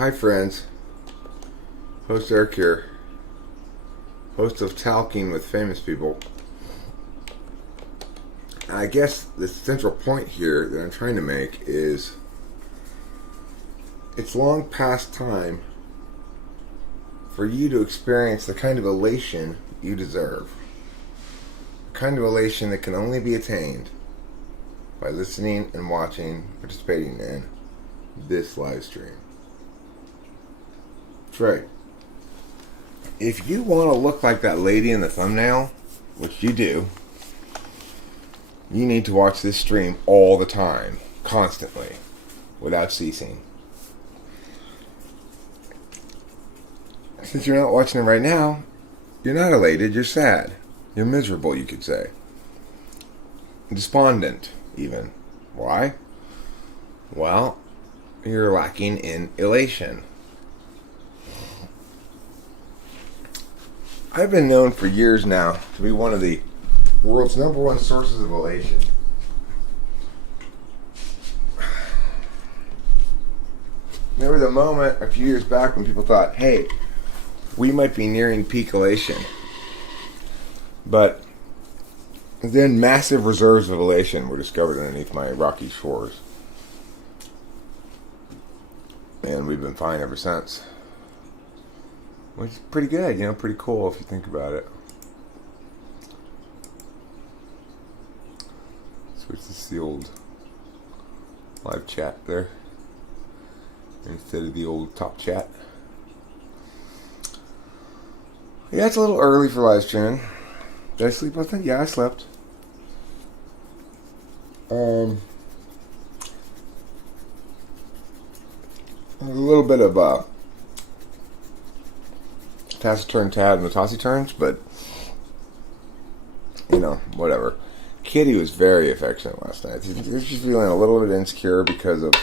Hi friends, host Eric here, host of Talking with Famous People. I guess the central point here that I'm trying to make is it's long past time for you to experience the kind of elation you deserve. The kind of elation that can only be attained by listening and watching, participating in this live stream. That's right. If you want to look like that lady in the thumbnail, which you do, you need to watch this stream all the time, constantly, without ceasing. Since you're not watching it right now, you're not elated, you're sad. You're miserable, you could say. Despondent, even. Why? Well, you're lacking in elation. I've been known for years now to be one of the world's #1 sources of elation. There was a moment a few years back when people thought, hey, we might be nearing peak elation. But then massive reserves of elation were discovered underneath my rocky shores. And we've been fine ever since. Which is pretty good, pretty cool if you think about it. Switch this to the old live chat there instead of the old top chat. Yeah, it's a little early for live streaming. Did I sleep last night? Yeah, I slept. A little bit of taciturn Tad and the tossy turns, but whatever. Kitty was very affectionate last night. She's feeling a little bit insecure because of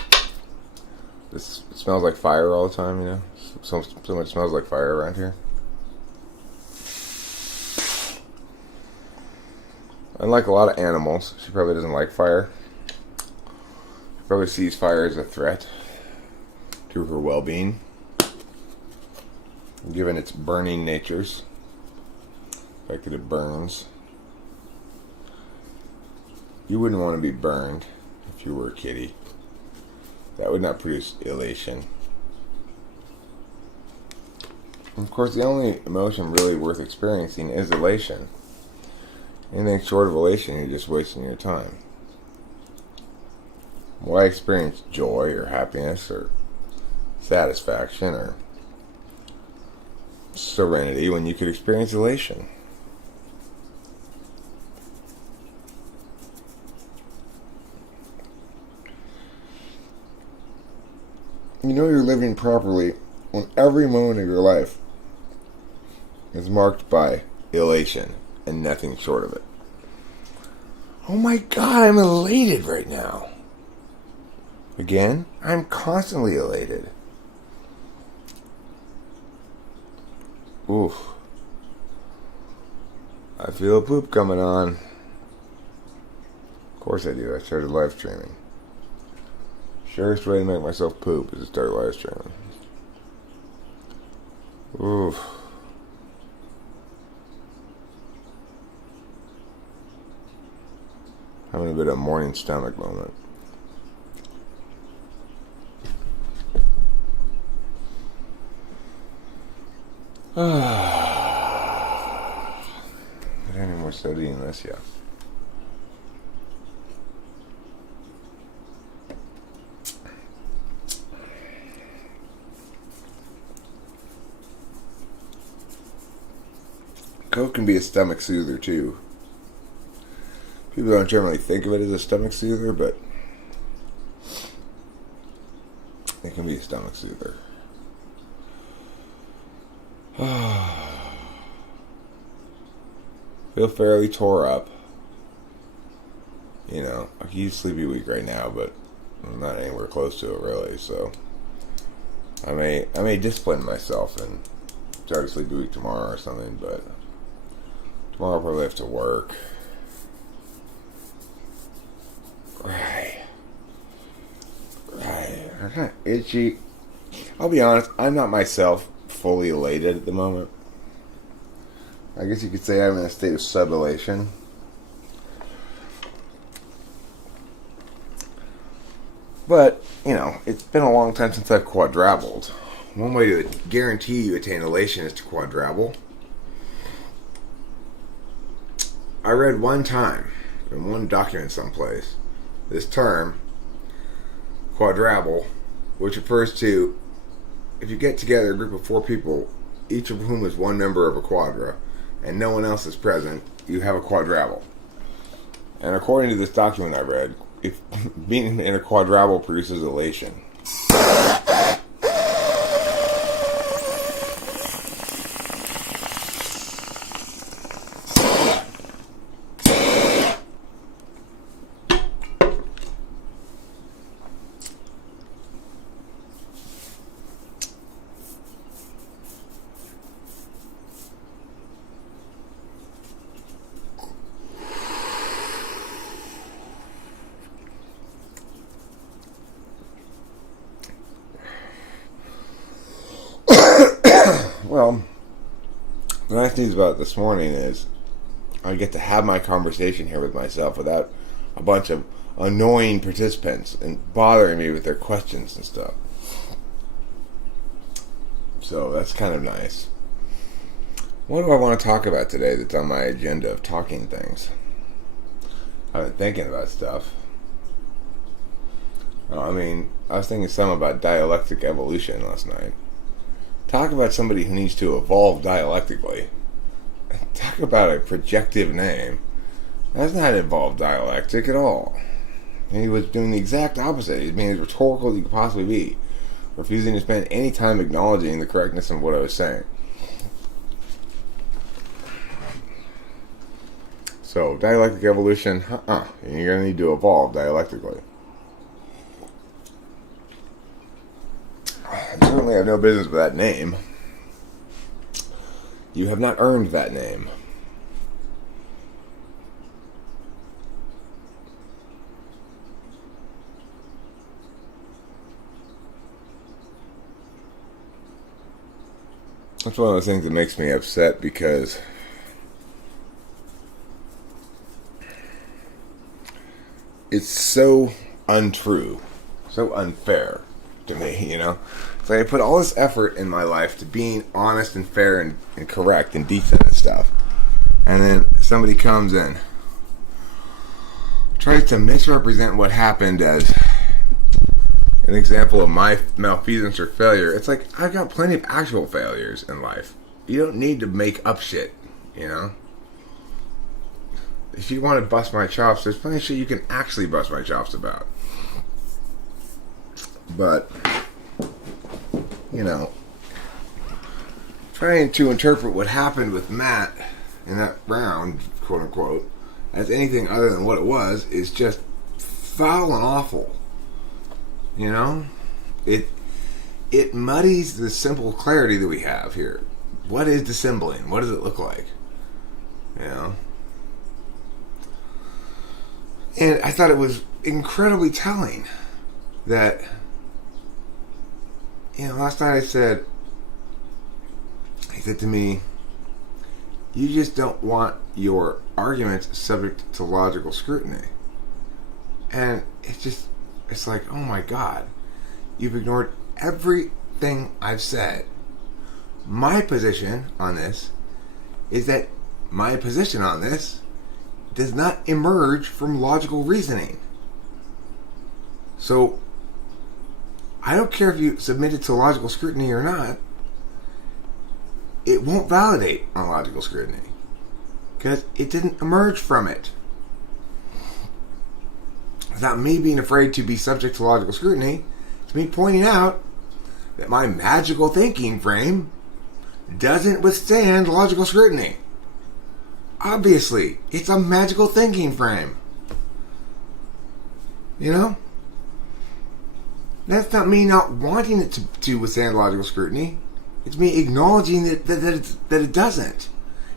this. It smells like fire all the time, so much smells like fire around here. Unlike a lot of animals, she probably doesn't like fire. She probably sees fire as a threat to her well-being, given its burning natures. The fact that it burns. You wouldn't want to be burned if you were a kitty. That would not produce elation. And of course, the only emotion really worth experiencing is elation. Anything short of elation, you're just wasting your time. Why experience joy or happiness or satisfaction or serenity when you could experience elation? You know you're living properly when every moment of your life is marked by elation and nothing short of it. Oh my God, I'm elated right now. Again, I'm constantly elated. Oof. I feel a poop coming on. Of course I do. I started live streaming. Surest way to make myself poop is to start live streaming. Oof. Having a bit of a morning stomach moment. I don't need more soda in this yet. Coke can be a stomach soother too. People don't generally think of it as a stomach soother, but it can be a stomach soother. Feel fairly tore up. I could use sleepy week right now, but I'm not anywhere close to it really, so I may discipline myself and start a sleepy week tomorrow or something, but tomorrow I'll probably have to work. Right. I'm kind of itchy. I'll be honest, I'm not myself fully elated at the moment. I guess you could say I'm in a state of sub-elation. But, it's been a long time since I've quadrupled. One way to guarantee you attain elation is to quadruple. I read one time, in one document someplace, this term, quadruple, which refers to if you get together a group of 4 people, each of whom is one member of a quadra, and no one else is present, you have a quadruple. And according to this document I read, if being in a quadruple produces elation. Well, the nice news about this morning is I get to have my conversation here with myself without a bunch of annoying participants and bothering me with their questions and stuff. So that's kind of nice. What do I want to talk about today that's on my agenda of talking things? I've been thinking about stuff. I was thinking some about dialectic evolution last night. Talk about somebody who needs to evolve dialectically. Talk about a projective name. That's not evolved dialectic at all. He was doing the exact opposite. He was being as rhetorical as he could possibly be, refusing to spend any time acknowledging the correctness of what I was saying. So, dialectic evolution, you're going to need to evolve dialectically. I certainly have no business with that name. You have not earned that name. That's one of the things that makes me upset because it's so untrue, so unfair to me, So I put all this effort in my life to being honest and fair and correct and decent and stuff. And then somebody comes in, tries to misrepresent what happened as an example of my malfeasance or failure. It's like, I've got plenty of actual failures in life. You don't need to make up shit, If you want to bust my chops, there's plenty of shit you can actually bust my chops about. But, trying to interpret what happened with Matt in that round, quote unquote, as anything other than what it was is just foul and awful. It muddies the simple clarity that we have here. What is dissembling? What does it look like? And I thought it was incredibly telling that, last night he said to me, you just don't want your arguments subject to logical scrutiny. And it's like, oh my God, you've ignored everything I've said. My position on this is that my position on this does not emerge from logical reasoning. So, I don't care if you submit it to logical scrutiny or not, it won't validate on logical scrutiny. Because it didn't emerge from it. It's not me being afraid to be subject to logical scrutiny. It's me pointing out that my magical thinking frame doesn't withstand logical scrutiny. Obviously, it's a magical thinking frame. That's not me not wanting it to withstand logical scrutiny. It's me acknowledging that it doesn't.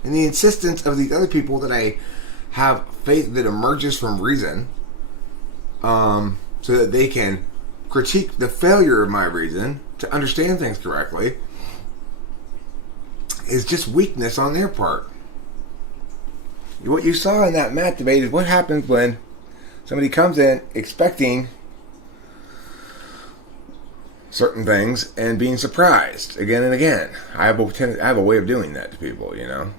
And the insistence of these other people that I have faith that emerges from reason, so that they can critique the failure of my reason to understand things correctly is just weakness on their part. What you saw in that Matt debate is what happens when somebody comes in expecting certain things and being surprised again and again. I have a way of doing that to people, you know.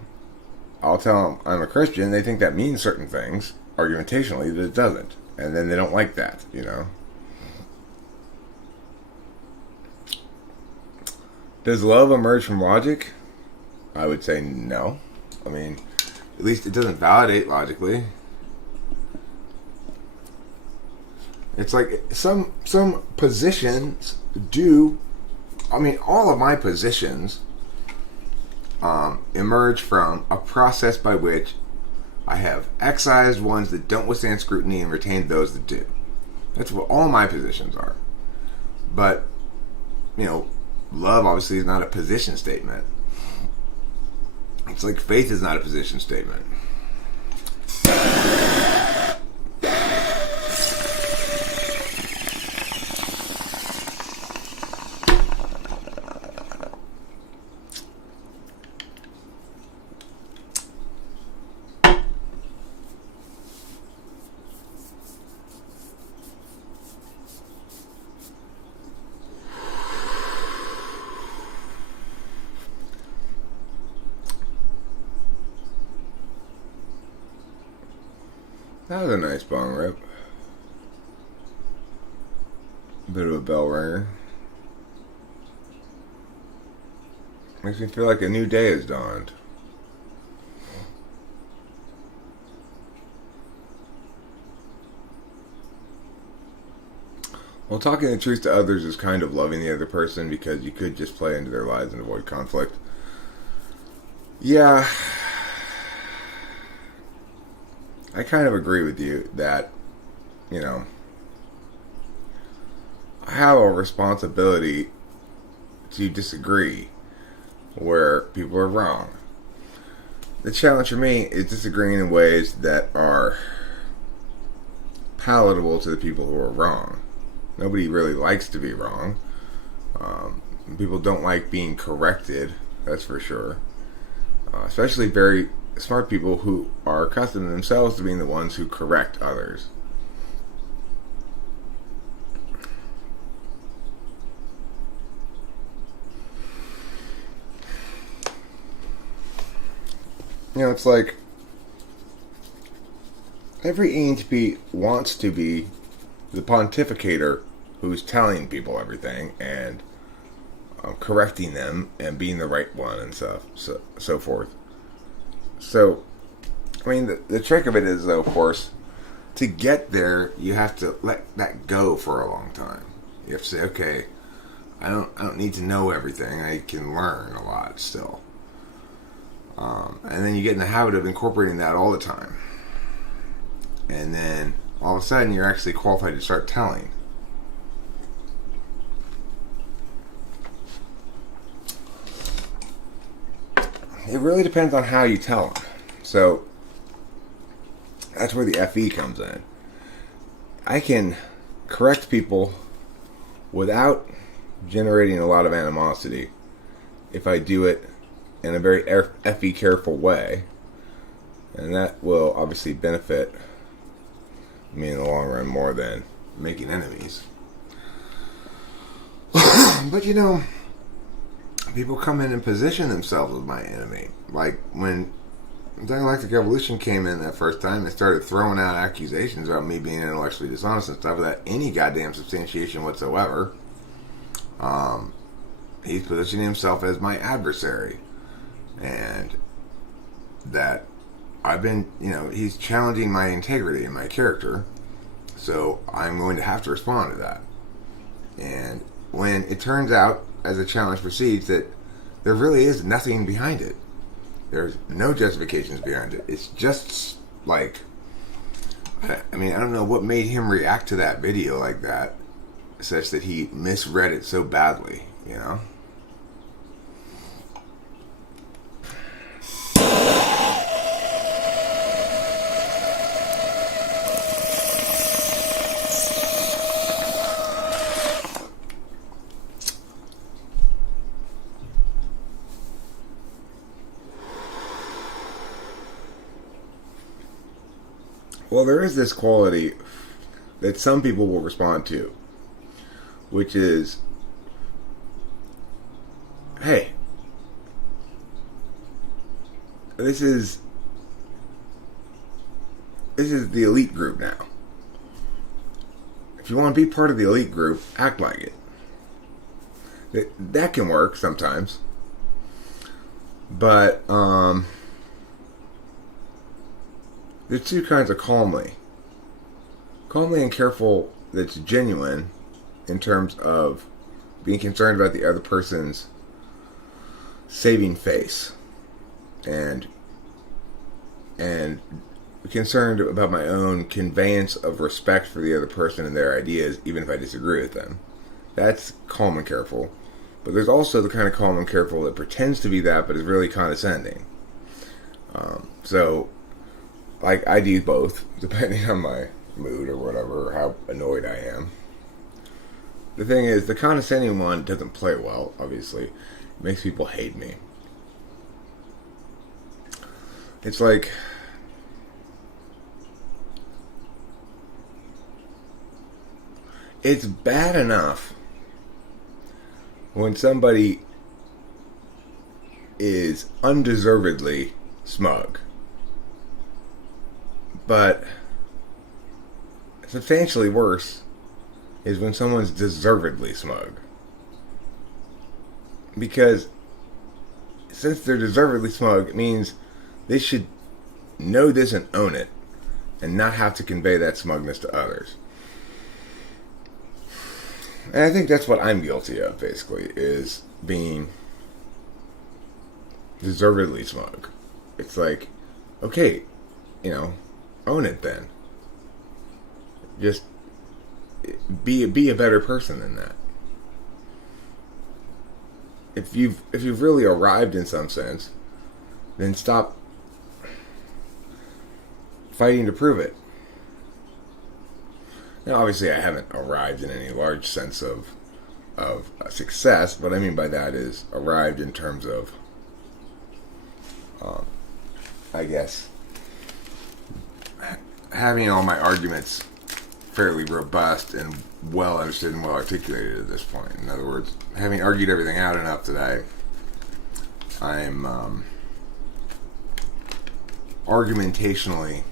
I'll tell them I'm a Christian. They think that means certain things, argumentationally, that it doesn't. And then they don't like that, you know. Does love emerge from logic? I would say no. I mean, at least it doesn't validate logically. It's like some positions do. I mean, all of my positions emerge from a process by which I have excised ones that don't withstand scrutiny and retained those that do. That's what all my positions are. But, you know, love obviously is not a position statement. It's like faith is not a position statement. That was a nice bong rip. Bit of a bell ringer. Makes me feel like a new day has dawned. Well, talking the truth to others is kind of loving the other person because you could just play into their lives and avoid conflict. Yeah. I kind of agree with you that, you know, I have a responsibility to disagree where people are wrong. The challenge for me is disagreeing in ways that are palatable to the people who are wrong. Nobody really likes to be wrong. People don't like being corrected, that's for sure. Especially very smart people who are accustomed themselves to being the ones who correct others. You know, it's like every ENTP wants to be the pontificator who's telling people everything and correcting them and being the right one and stuff, so forth. So, I mean, the trick of it is, though, of course, to get there, you have to let that go for a long time. You have to say, okay, I don't need to know everything. I can learn a lot still. And then you get in the habit of incorporating that all the time. And then, all of a sudden, you're actually qualified to start telling. It really depends on how you tell them. So, that's where the FE comes in. I can correct people without generating a lot of animosity if I do it in a very FE careful way. And that will obviously benefit me in the long run more than making enemies. But you know, people come in and position themselves as my enemy. Like when Dialectic Evolution came in that first time and started throwing out accusations about me being intellectually dishonest and stuff without any goddamn substantiation whatsoever, he's positioning himself as my adversary. And that I've been, you know, he's challenging my integrity and my character, so I'm going to have to respond to that. And when it turns out, as the challenge proceeds, that there really is nothing behind it, there's no justifications behind it, it's just like, I mean, I don't know what made him react to that video like that, such that he misread it so badly, you know? Well, there is this quality that some people will respond to, which is, hey, this is the elite group now. If you want to be part of the elite group, act like it. That can work sometimes. But there's two kinds of calmly. Calmly and careful that's genuine in terms of being concerned about the other person's saving face. And concerned about my own conveyance of respect for the other person and their ideas, even if I disagree with them. That's calm and careful. But there's also the kind of calm and careful that pretends to be that, but is really condescending. So, like, I do both, depending on my mood or whatever, or how annoyed I am. The thing is, the condescending one doesn't play well, obviously. It makes people hate me. It's like, it's bad enough when somebody is undeservedly smug. But substantially worse is when someone's deservedly smug. Because since they're deservedly smug, it means they should know this and own it, and not have to convey that smugness to others. And I think that's what I'm guilty of, basically, is being deservedly smug. It's like, okay, own it then. Just be a better person than that. If you've really arrived in some sense, then stop fighting to prove it. Now, obviously, I haven't arrived in any large sense of success. What I mean by that is arrived in terms of, I guess, having all my arguments fairly robust and well understood and well articulated at this point. In other words, having argued everything out enough that I'm argumentationally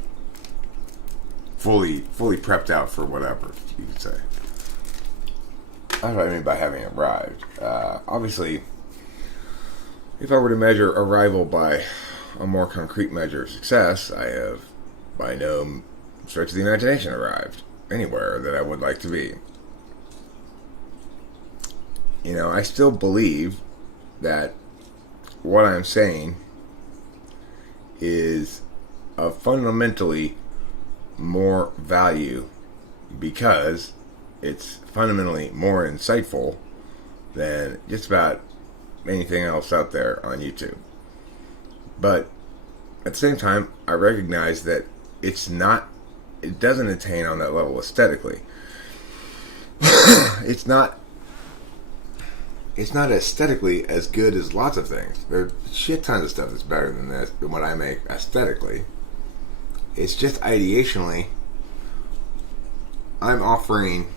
fully prepped out for whatever you could say. That's what I mean by having arrived. Obviously, if I were to measure arrival by a more concrete measure of success, I have by no stretch of the imagination arrived anywhere that I would like to be. I still believe that what I'm saying is of fundamentally more value because it's fundamentally more insightful than just about anything else out there on YouTube. But at the same time, I recognize that it doesn't attain on that level aesthetically. It's not aesthetically as good as lots of things. There's shit tons of stuff that's better than what I make aesthetically. It's just ideationally, I'm offering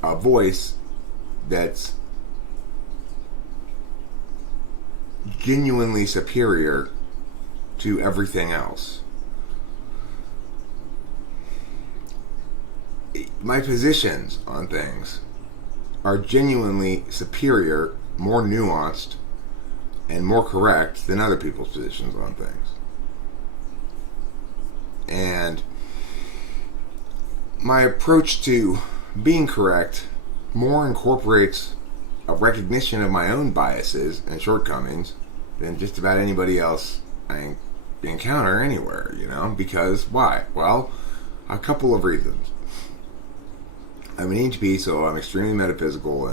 a voice that's genuinely superior to everything else. My positions on things are genuinely superior, more nuanced, and more correct than other people's positions on things. And my approach to being correct more incorporates a recognition of my own biases and shortcomings than just about anybody else I encounter anywhere, because why? Well, a couple of reasons. I'm an HP, so I'm extremely metaphysical,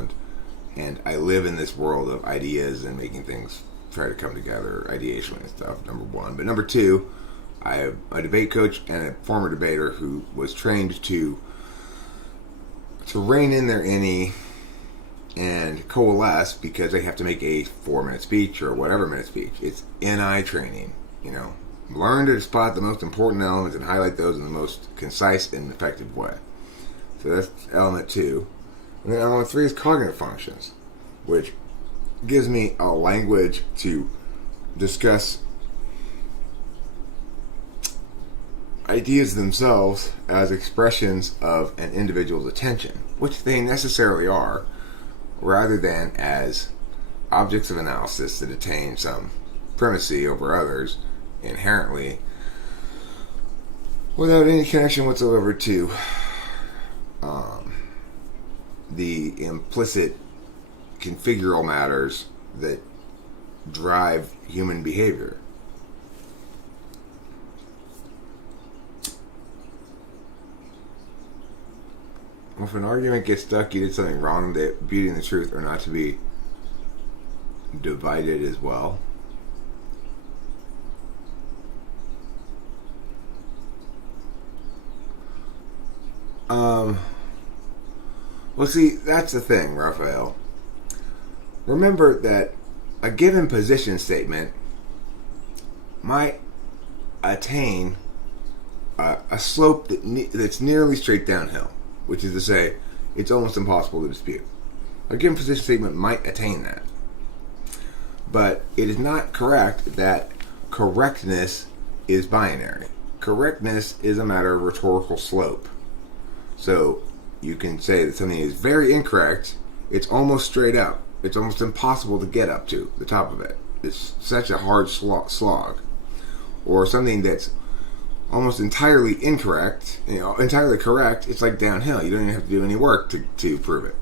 and I live in this world of ideas and making things try to come together, ideation and stuff, number one. But number two, I have a debate coach and a former debater who was trained to rein in their innie and coalesce because they have to make a 4-minute speech or whatever minute speech. It's NI training, Learn to spot the most important elements and highlight those in the most concise and effective way. So that's element 2. And then element 3 is cognitive functions, which gives me a language to discuss ideas themselves as expressions of an individual's attention, which they necessarily are, rather than as objects of analysis that attain some primacy over others inherently without any connection whatsoever to the implicit configural matters that drive human behavior. If an argument gets stuck, you did something wrong, that beauty and the truth are not to be divided as well. Well, see, that's the thing, Raphael. Remember that a given position statement might attain a slope that's nearly straight downhill, which is to say, it's almost impossible to dispute. A given position statement might attain that. But it is not correct that correctness is binary. Correctness is a matter of rhetorical slope. So you can say that something is very incorrect, it's almost straight up. It's almost impossible to get up to the top of it. It's such a hard slog. Or something that's almost entirely incorrect, entirely correct, it's like downhill. You don't even have to do any work to prove it.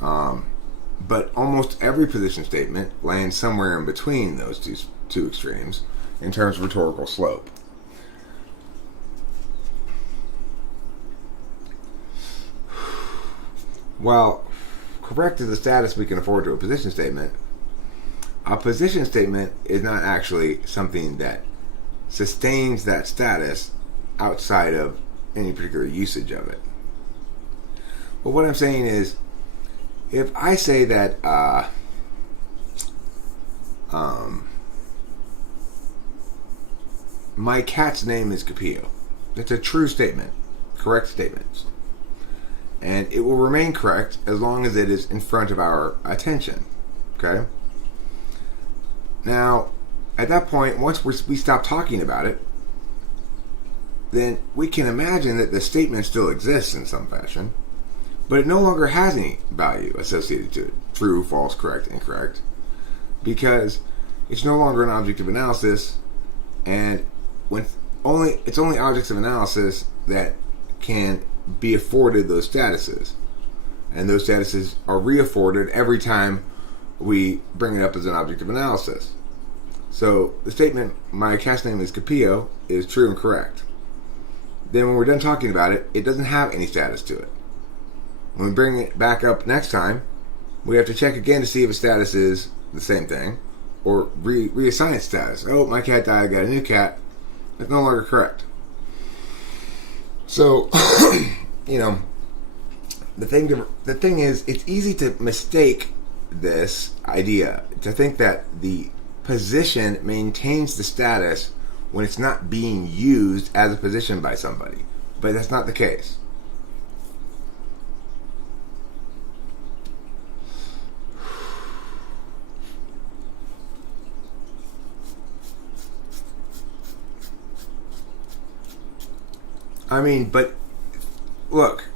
But almost every position statement lands somewhere in between those two extremes in terms of rhetorical slope. While correct is the status we can afford to a position statement is not actually something that sustains that status outside of any particular usage of it. But what I'm saying is, if I say that my cat's name is Capillo, that's a true statement, correct statement. And it will remain correct as long as it is in front of our attention. Okay? Now, at that point, once we stop talking about it, then we can imagine that the statement still exists in some fashion, but it no longer has any value associated to it. True, false, correct, incorrect. Because it's no longer an object of analysis, and it's only objects of analysis that can be afforded those statuses. And those statuses are reafforded every time we bring it up as an object of analysis. So the statement, my cat's name is Capillo, is true and correct. Then when we're done talking about it, it doesn't have any status to it. When we bring it back up next time, we have to check again to see if its status is the same thing, or reassign its status. Oh, my cat died, I got a new cat. That's no longer correct. So, the thing is, it's easy to mistake this idea, to think that the position maintains the status when it's not being used as a position by somebody. But that's not the case. But look,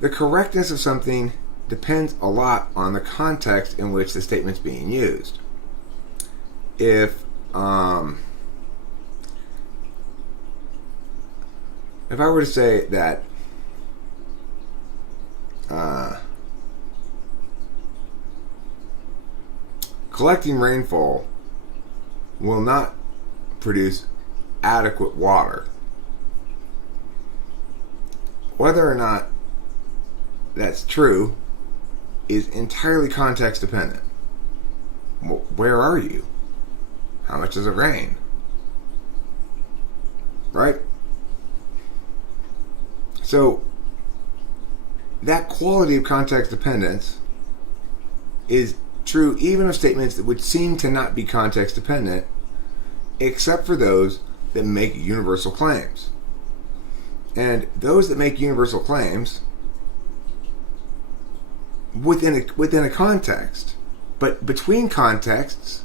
the correctness of something depends a lot on the context in which the statement's being used. If I were to say that collecting rainfall will not produce adequate water, whether or not that's true is entirely context dependent. Where are you? How much does it rain? Right? So, that quality of context dependence is true even of statements that would seem to not be context dependent, except for those that make universal claims. And those that make universal claims within a context, but between contexts,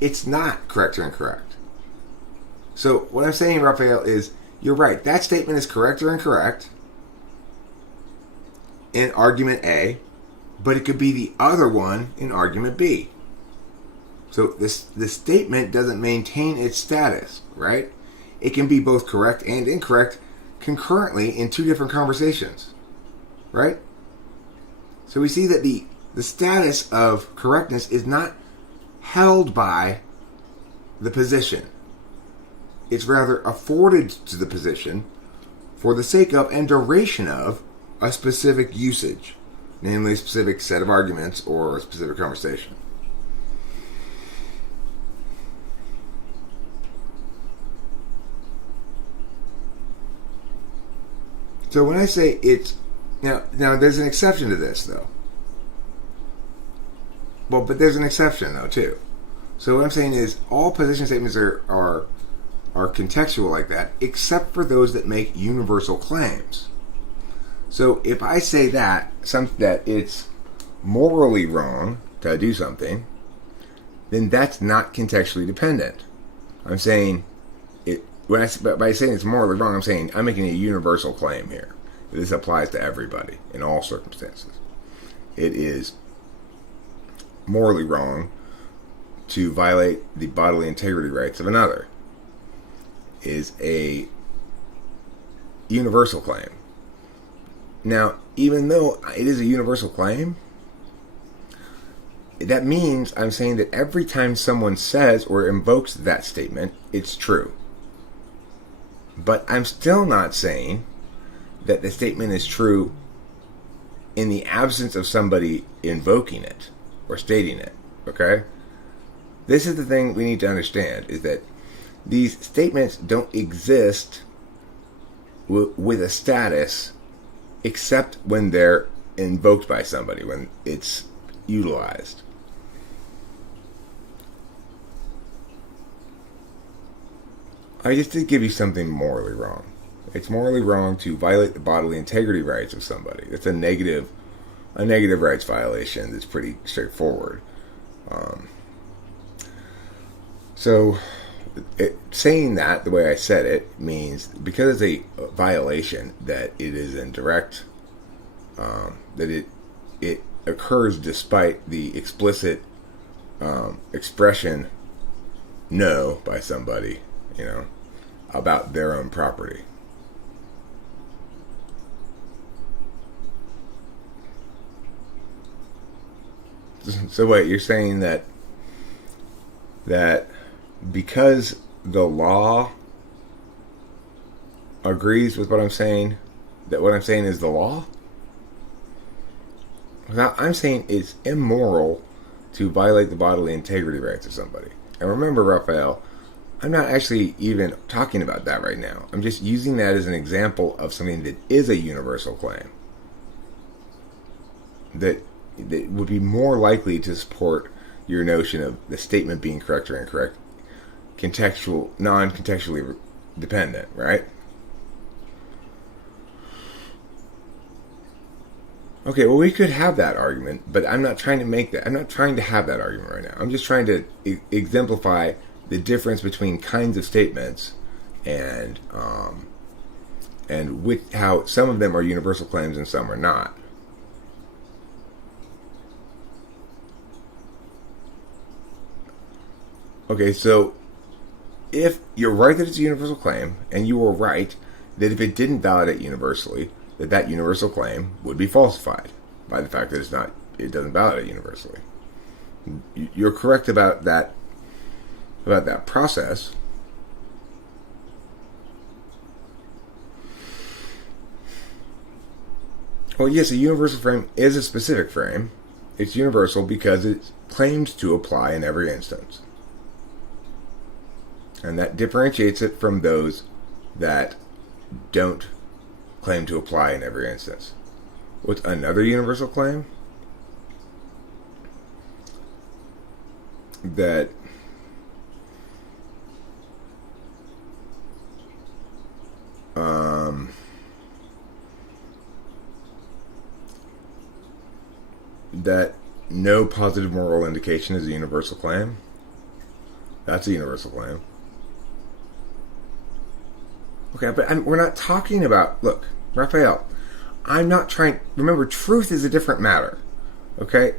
it's not correct or incorrect. So what I'm saying, Raphael, is you're right. That statement is correct or incorrect in argument A, but it could be the other one in argument B. So the statement doesn't maintain its status, right? It can be both correct and incorrect concurrently in two different conversations, right? So we see that the status of correctness is not held by the position. It's rather afforded to the position for the sake of and duration of a specific usage, namely a specific set of arguments or a specific conversation. So when I say it's now there's an exception to this though. Well, but there's an exception though too. So what I'm saying is all position statements are contextual like that, except for those that make universal claims. So if I say that it's morally wrong to do something, then that's not contextually dependent. I'm saying by saying it's morally wrong, I'm saying I'm making a universal claim here. This applies to everybody in all circumstances. It is morally wrong to violate the bodily integrity rights of another. Is a universal claim. Now, even though it is a universal claim, that means I'm saying that every time someone says or invokes that statement, it's true. But I'm still not saying that the statement is true in the absence of somebody invoking it or stating it, okay? This is the thing we need to understand, is that these statements don't exist with a status except when they're invoked by somebody, when it's utilized. I just did give you something morally wrong. It's morally wrong to violate the bodily integrity rights of somebody. It's a negative rights violation that's pretty straightforward. Saying that the way I said it means because it's a violation that it is in direct, that it occurs despite the explicit expression no by somebody, about their own property. So wait, you're saying that because the law agrees with what I'm saying, that what I'm saying is the law? Now, I'm saying it's immoral to violate the bodily integrity rights of somebody. And remember, Raphael, I'm not actually even talking about that right now. I'm just using that as an example of something that is a universal claim. That would be more likely to support your notion of the statement being correct or incorrect, non-contextually dependent, right? Okay, well, we could have that argument, but I'm not trying to make that. I'm not trying to have that argument right now. I'm just trying to exemplify the difference between kinds of statements and with how some of them are universal claims and some are not. Okay, so if you're right that it's a universal claim, and you were right that if it didn't validate universally, that universal claim would be falsified by the fact that it doesn't validate universally. You're correct about that process. Well, yes, a universal frame is a specific frame. It's universal because it claims to apply in every instance. And that differentiates it from those that don't claim to apply in every instance. What's another universal claim? That that no positive moral indication is a universal claim? That's a universal claim. Okay, but we're not talking about... Look, Raphael, I'm not trying... Remember, truth is a different matter. Okay?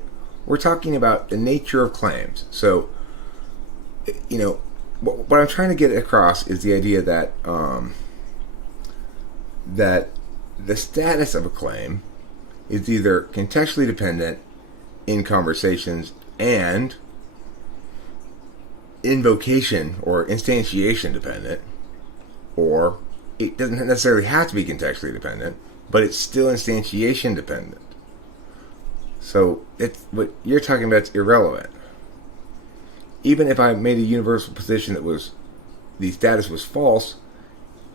We're talking about the nature of claims. So, what I'm trying to get across is the idea that that the status of a claim is either contextually dependent in conversations and invocation or instantiation dependent, or it doesn't necessarily have to be contextually dependent, but it's still instantiation dependent. So it's what you're talking about is irrelevant. Even if I made a universal position that was the status was false,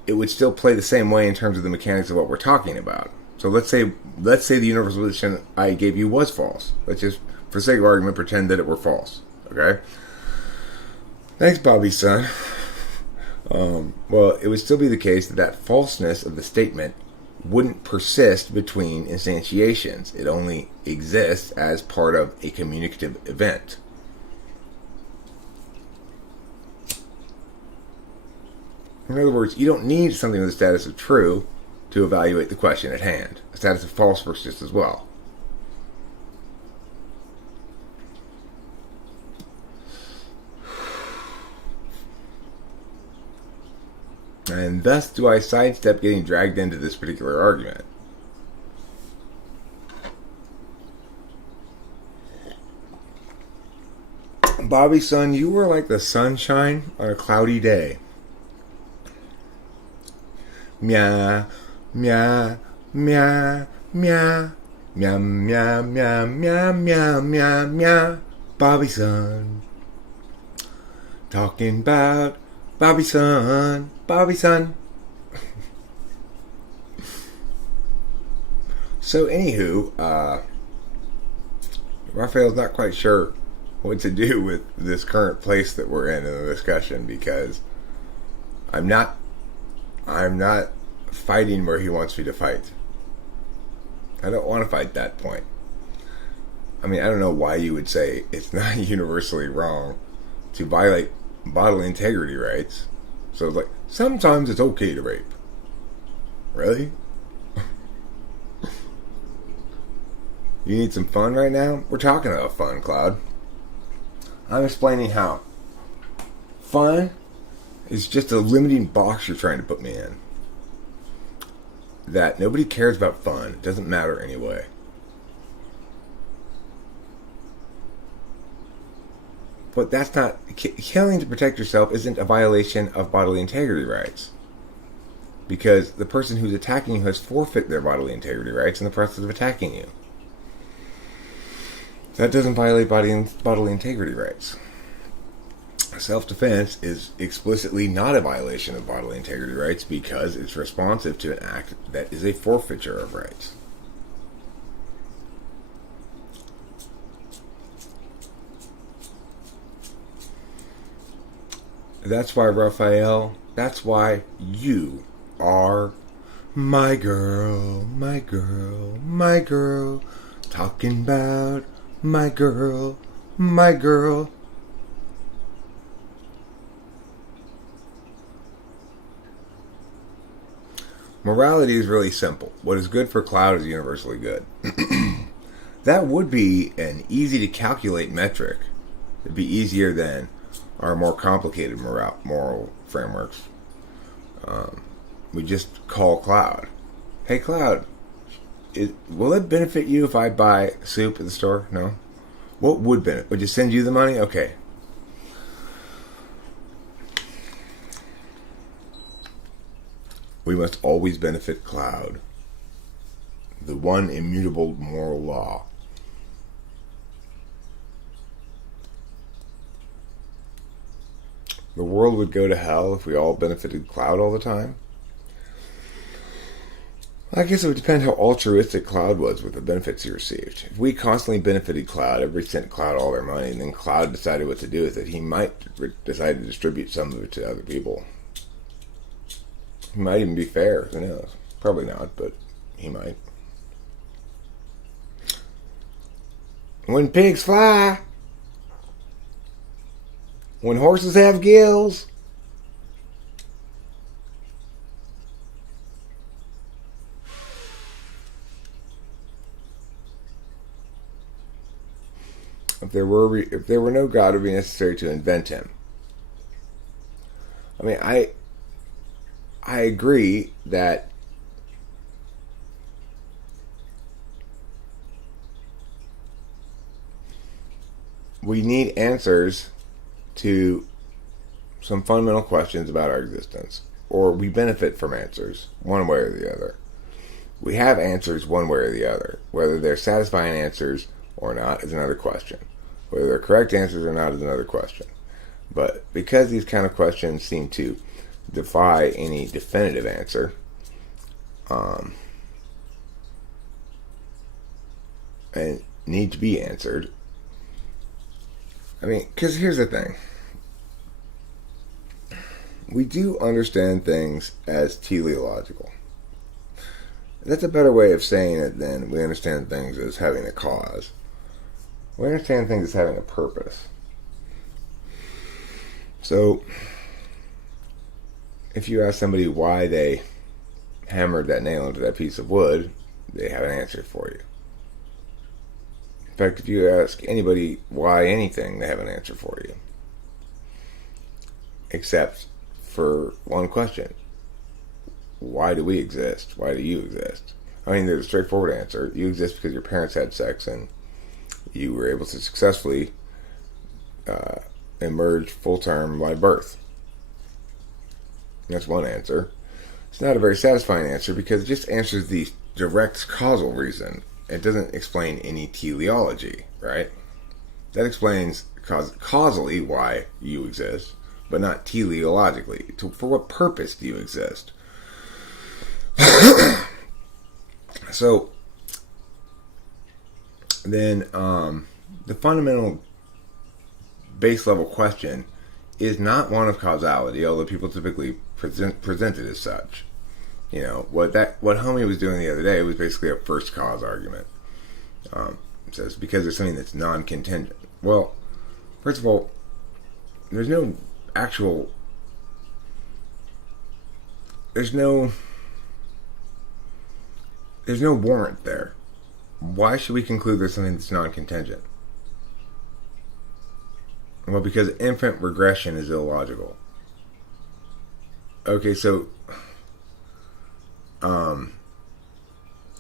it would still play the same way in terms of the mechanics of what we're talking about. So let's say the universal position I gave you was false. Let's just, for sake of argument, pretend that it were false. Okay? Thanks, Bobby's son. Well, it would still be the case that falseness of the statement wouldn't persist between instantiations. It only exists as part of a communicative event. In other words, you don't need something with the status of true to evaluate the question at hand. The status of false works just as well. And thus do I sidestep getting dragged into this particular argument. Bobby, son, you were like the sunshine on a cloudy day. Meow, meow, meow, meow, meow, meow, meow, meow, meow, meow, meow. Bobby, son. Talking about Bobby, son. Bobby, son. So, anywho, Raphael's not quite sure what to do with this current place that we're in the discussion, because I'm not fighting where he wants me to fight. I don't want to fight that point. I mean, I don't know why you would say it's not universally wrong to violate bodily integrity rights. So it's like, sometimes it's okay to rape. Really? You need some fun right now? We're talking about fun, Cloud. I'm explaining how fun is just a limiting box you're trying to put me in. That nobody cares about fun. It doesn't matter anyway. But that's not... Killing to protect yourself isn't a violation of bodily integrity rights. Because the person who's attacking you has forfeit their bodily integrity rights in the process of attacking you. That doesn't violate bodily integrity rights. Self-defense is explicitly not a violation of bodily integrity rights because it's responsive to an act that is a forfeiture of rights. That's why, Raphael, that's why you are my girl, my girl, my girl, talking about my girl, my girl. Morality is really simple. What is good for Cloud is universally good. That would be an easy to calculate metric. It'd be easier than our more complicated moral frameworks. We just call Cloud. Hey, Cloud, will it benefit you if I buy soup at the store? No? What would benefit? Would you send you the money? Okay. We must always benefit Cloud. The one immutable moral law. The world would go to hell if we all benefited Cloud all the time. I guess it would depend how altruistic Cloud was with the benefits he received. If we constantly benefited Cloud, everybody sent Cloud all their money, and then Cloud decided what to do with it, he might decide to distribute some of it to other people. He might even be fair, who knows? Probably not, but he might. When pigs fly. When horses have gills. If there were no God, it would be necessary to invent him. I mean, I agree that we need answers to some fundamental questions about our existence, or we benefit from answers one way or the other. We have answers one way or the other. Whether they're satisfying answers or not is another question. Whether they're correct answers or not is another question. But because these kind of questions seem to defy any definitive answer, and need to be answered. I mean, because here's the thing. We do understand things as teleological. That's a better way of saying it than we understand things as having a cause. We understand things as having a purpose. So, if you ask somebody why they hammered that nail into that piece of wood, they have an answer for you. In fact, if you ask anybody why anything, they have an answer for you. Except for one question. Why do we exist? Why do you exist? I mean, there's a straightforward answer. You exist because your parents had sex and you were able to successfully emerge full-term live birth. That's one answer. It's not a very satisfying answer because it just answers the direct causal reason. It doesn't explain any teleology, right? That explains causally why you exist, but not teleologically. For what purpose do you exist? So, then the fundamental base level question is not one of causality, although people typically present it as such. You know, what Homie was doing the other day was basically a first cause argument. It says, because there's something that's non-contingent. Well, first of all, there's no warrant there. Why should we conclude there's something that's non-contingent? Well, because infinite regression is illogical. Okay, so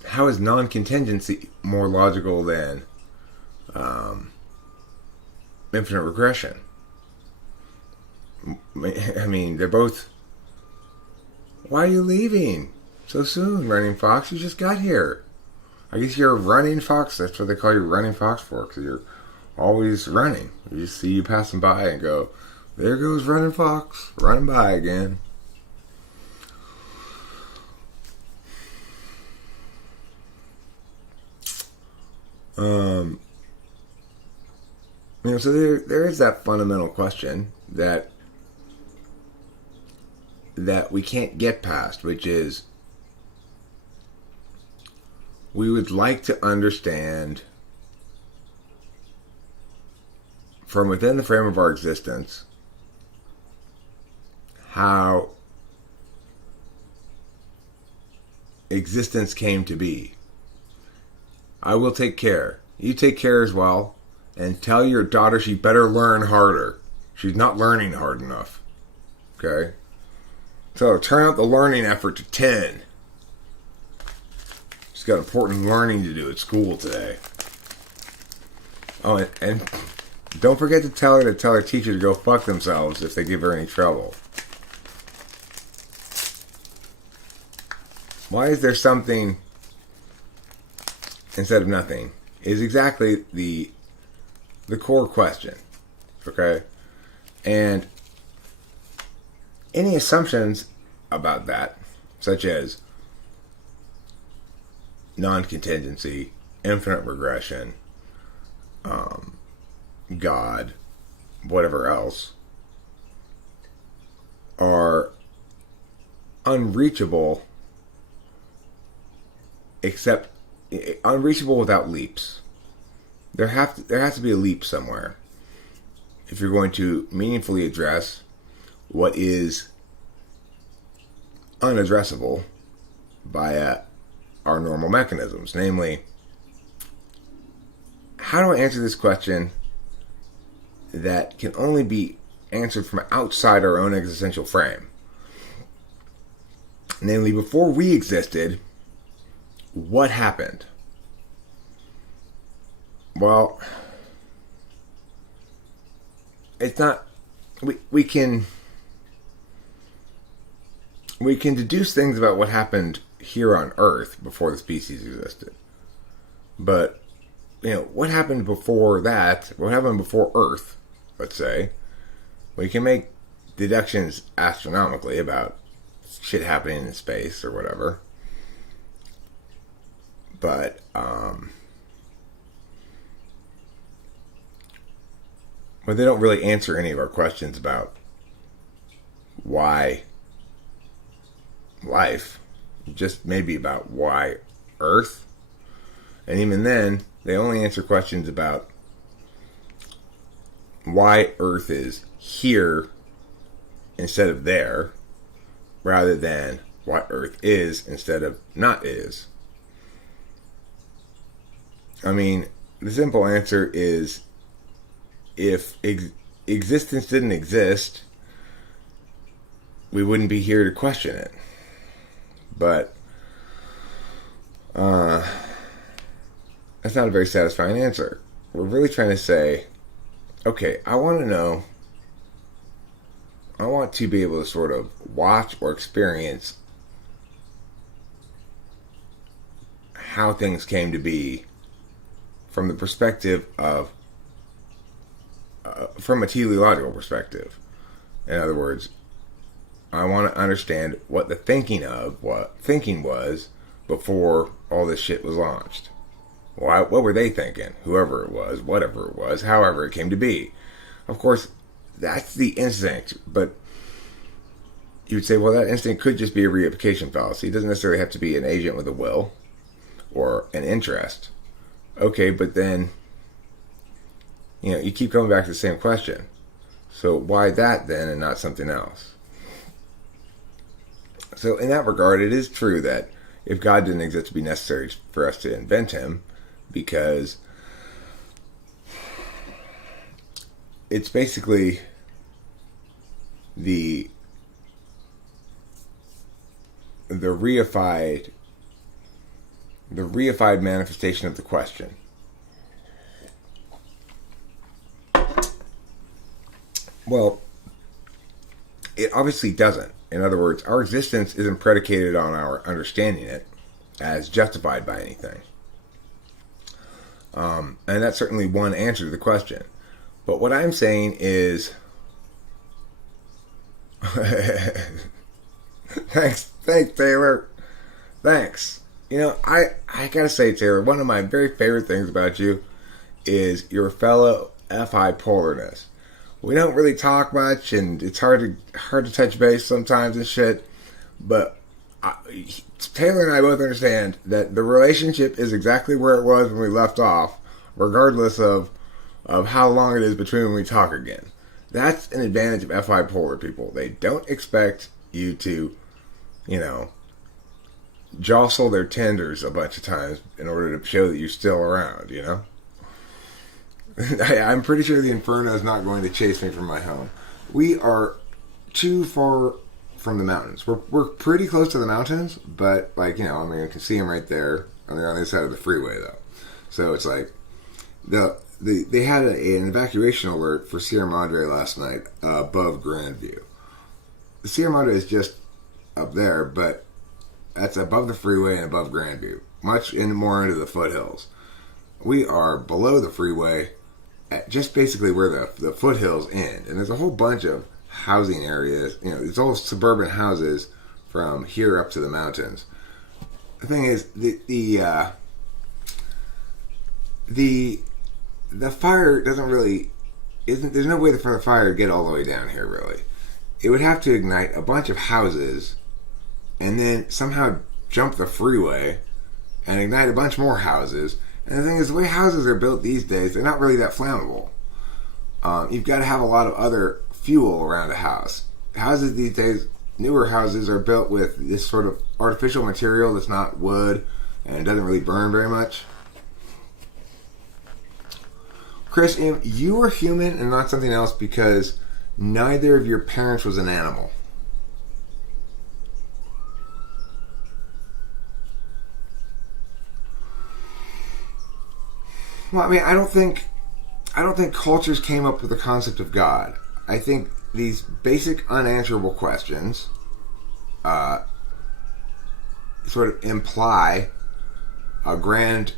how is non-contingency more logical than infinite regression? I mean, they're both... Why are you leaving so soon, Running Fox? You just got here. I guess you're a running fox. That's what they call you, Running Fox, for, because you're always running. You just see you passing by and go, there goes Running Fox, running by again. So there is that fundamental question that we can't get past, which is we would like to understand from within the frame of our existence how existence came to be. I will take care. You take care as well. And tell your daughter she better learn harder. She's not learning hard enough. Okay? So turn up the learning effort to 10. She's got important learning to do at school today. Oh, and don't forget to tell her teacher to go fuck themselves if they give her any trouble. Why is there something instead of nothing is exactly the core question, okay? And any assumptions about that, such as non-contingency, infinite regression, God, whatever else, are unreachable without leaps. there has to be a leap somewhere if you're going to meaningfully address what is unaddressable by our normal mechanisms. Namely, how do I answer this question that can only be answered from outside our own existential frame? Namely, before we existed, what happened? Well, it's not. We can deduce things about what happened here on Earth before the species existed. But, what happened before that, what happened before Earth, let's say, we can make deductions astronomically about shit happening in space or whatever. But, they don't really answer any of our questions about why life, just maybe about why Earth. And even then, they only answer questions about why Earth is here instead of there, rather than what Earth is instead of not is. I mean, the simple answer is, if existence didn't exist, we wouldn't be here to question it. But that's not a very satisfying answer. We're really trying to say, okay, I want to be able to sort of watch or experience how things came to be from the perspective of from a teleological perspective. In other words, I want to understand what the thinking was before all this shit was launched. What were they thinking? Whoever it was, whatever it was, however it came to be. Of course, that's the instinct, but you would say, well, that instinct could just be a reification fallacy. It doesn't necessarily have to be an agent with a will or an interest. Okay, but then, you keep coming back to the same question. So why that then and not something else? So in that regard, it is true that if God didn't exist, it would be necessary for us to invent him, because it's basically the reified manifestation of the question. Well, it obviously doesn't. In other words, our existence isn't predicated on our understanding it as justified by anything. And that's certainly one answer to the question. But what I'm saying is... Thanks, Taylor. Thanks. I gotta say, Taylor, one of my very favorite things about you is your fellow FI polarness. We don't really talk much, and it's hard to touch base sometimes and shit. But Taylor and I both understand that the relationship is exactly where it was when we left off, regardless of how long it is between when we talk again. That's an advantage of FI polar people. They don't expect you to, jostle their tenders a bunch of times in order to show that you're still around, I'm pretty sure the Inferno is not going to chase me from my home. We are too far from the mountains. We're pretty close to the mountains, but you can see them right there on the other side of the freeway, though. So it's like they had an evacuation alert for Sierra Madre last night above Grandview. The Sierra Madre is just up there, but that's above the freeway and above Grandview, much more into the foothills. We are below the freeway, at just basically where the foothills end, and there's a whole bunch of housing areas. It's all suburban houses from here up to the mountains. The thing is, the fire doesn't really there's no way for the fire to get all the way down here. Really, it would have to ignite a bunch of houses, and then somehow jump the freeway and ignite a bunch more houses, And the thing is, the way houses are built these days, they're not really that flammable. You've got to have a lot of other fuel around a house. Houses these days, newer houses, are built with this sort of artificial material that's not wood and it doesn't really burn very much. Chris, you are human and not something else because neither of your parents was an animal. Well, I mean, I don't think cultures came up with the concept of God. I think these basic unanswerable questions sort of imply a grand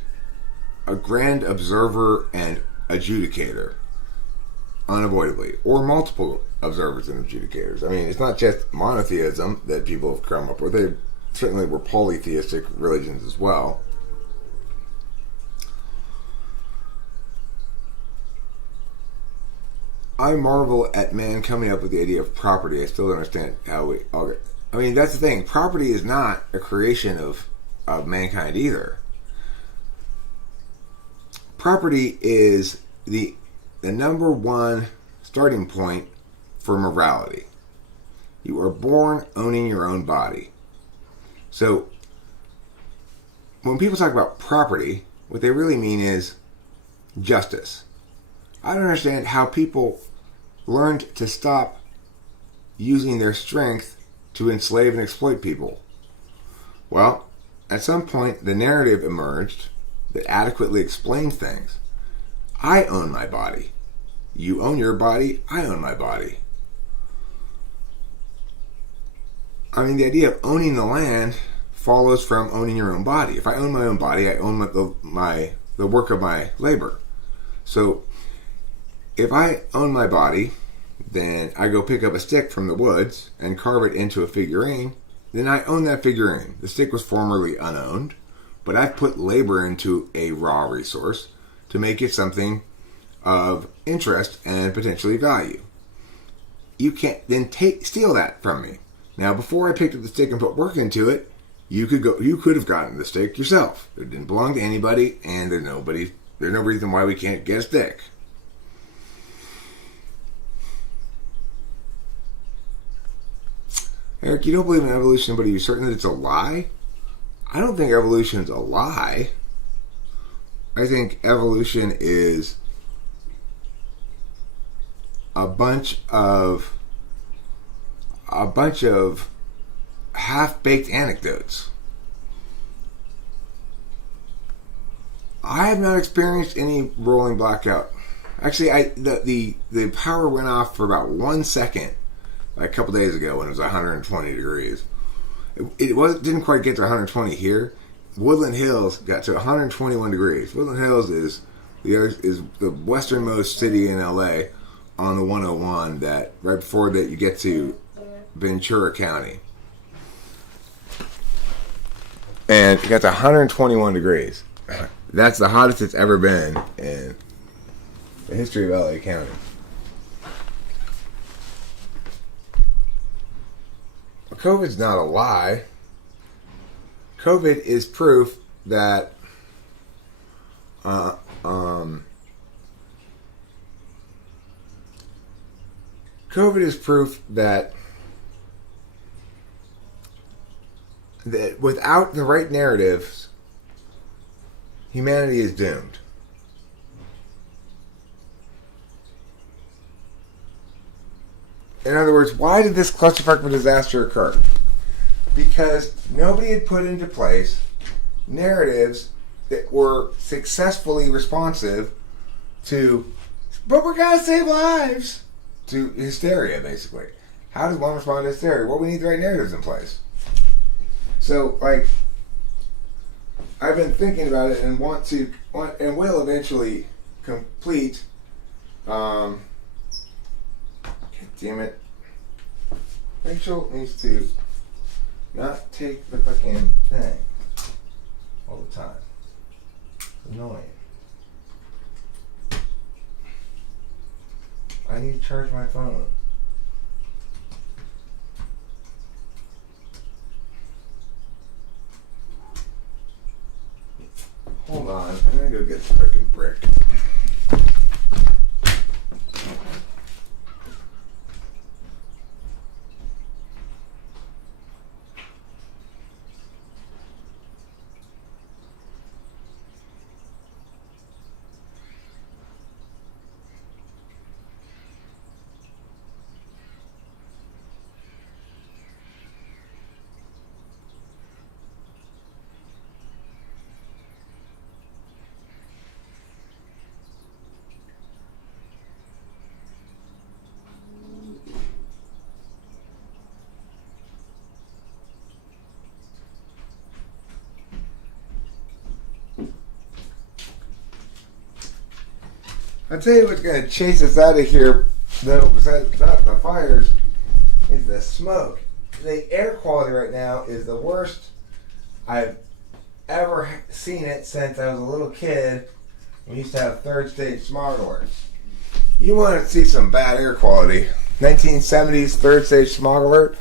observer and adjudicator, unavoidably, or multiple observers and adjudicators. I mean, it's not just monotheism that people have come up with. They certainly were polytheistic religions as well. I marvel at man coming up with the idea of property. I still don't understand how we all get. I mean, that's the thing. Property is not a creation of mankind either. Property is the number one starting point for morality. You are born owning your own body. So, when people talk about property, what they really mean is justice. I don't understand how people learned to stop using their strength to enslave and exploit people. Well, at some point, the narrative emerged that adequately explained things. I own my body. You own your body. I own my body. I mean, the idea of owning the land follows from owning your own body. If I own my own body, I own the work of my labor. So, if I own my body, then I go pick up a stick from the woods and carve it into a figurine, then I own that figurine. The stick was formerly unowned, but I've put labor into a raw resource to make it something of interest and potentially value. You can't then steal that from me. Now, before I picked up the stick and put work into it, you could have gotten the stick yourself. It didn't belong to anybody, and there's no reason why we can't get a stick. Eric, you don't believe in evolution, but are you certain that it's a lie? I don't think evolution's a lie. I think evolution is a bunch of half-baked anecdotes. I have not experienced any rolling blackout. Actually, the power went off for about 1 second like a couple days ago when it was 120 degrees. It didn't quite get to 120 here. Woodland Hills got to 121 degrees. Woodland Hills is the westernmost city in LA on the 101. That right before that you get to Ventura County, and it got to 121 degrees. That's the hottest it's ever been in the history of LA County. COVID's not a lie. COVID is proof that COVID is proof that without the right narratives, humanity is doomed. In other words, why did this clusterfuck of a disaster occur? Because nobody had put into place narratives that were successfully responsive to, but we're going to save lives, to hysteria, basically. How does one respond to hysteria? Well, we need the right narratives in place. So, like, I've been thinking about it and will eventually complete. God damn it. Rachel needs to not take the fucking thing all the time. It's annoying. I need to charge my phone. Hold on, I'm gonna go Freaking brick. I'll tell you what's going to chase us out of here, though, besides not the fires, is the smoke. The air quality right now is the worst I've ever seen it since I was a little kid. We used to have third stage smog alerts. You want to see some bad air quality. 1970s third stage smog alert,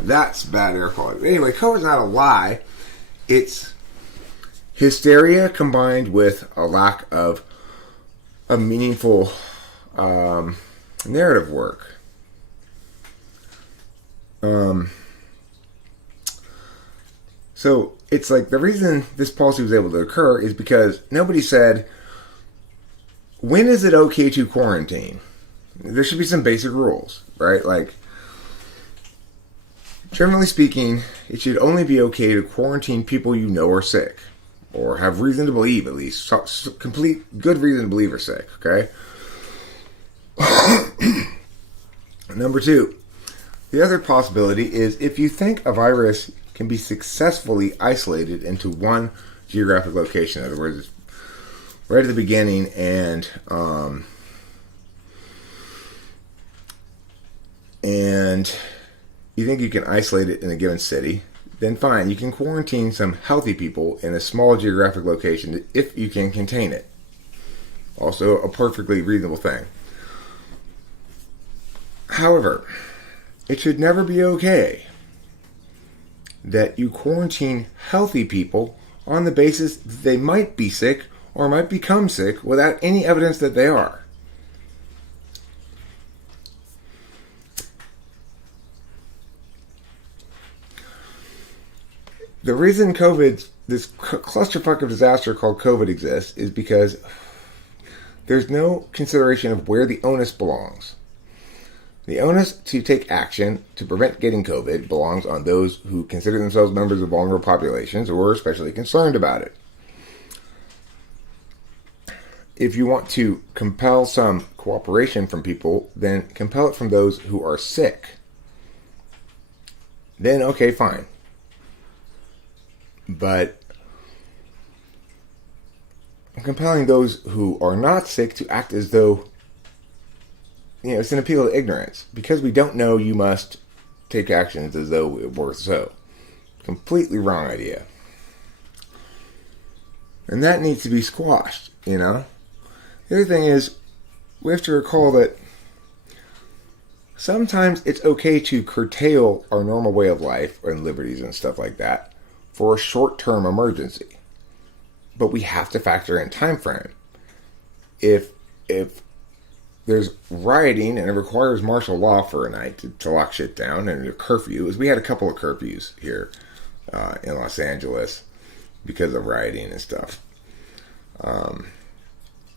that's bad air quality. Anyway, COVID's not a lie. It's hysteria combined with a lack of a meaningful narrative work. So it's like the reason this policy was able to occur is because nobody said, when is it okay to quarantine? There should be some basic rules, right? Like, generally speaking, it should only be okay to quarantine people you know are sick, or have reason to believe, at least complete good reason to believe are sick. Okay. Number two, the other possibility is if you think a virus can be successfully isolated into one geographic location. In other words, right at the beginning, and you think you can isolate it in a given city, then fine, you can quarantine some healthy people in a small geographic location if you can contain it. Also a perfectly reasonable thing. However, it should never be okay that you quarantine healthy people on the basis that they might be sick or might become sick without any evidence that they are. The reason this clusterfuck of disaster called COVID exists is because there's no consideration of where the onus belongs. The onus to take action to prevent getting COVID belongs on those who consider themselves members of vulnerable populations or are especially concerned about it. If you want to compel some cooperation from people, then compel it from those who are sick. Then, okay, fine. But compelling those who are not sick to act as though, it's an appeal to ignorance. Because we don't know, you must take actions as though it were so. Completely wrong idea. And that needs to be squashed, The other thing is, we have to recall that sometimes it's okay to curtail our normal way of life and liberties and stuff like that for a short-term emergency. But we have to factor in time frame. If there's rioting and it requires martial law for a night to lock shit down, and a curfew, as we had a couple of curfews here in Los Angeles because of rioting and stuff.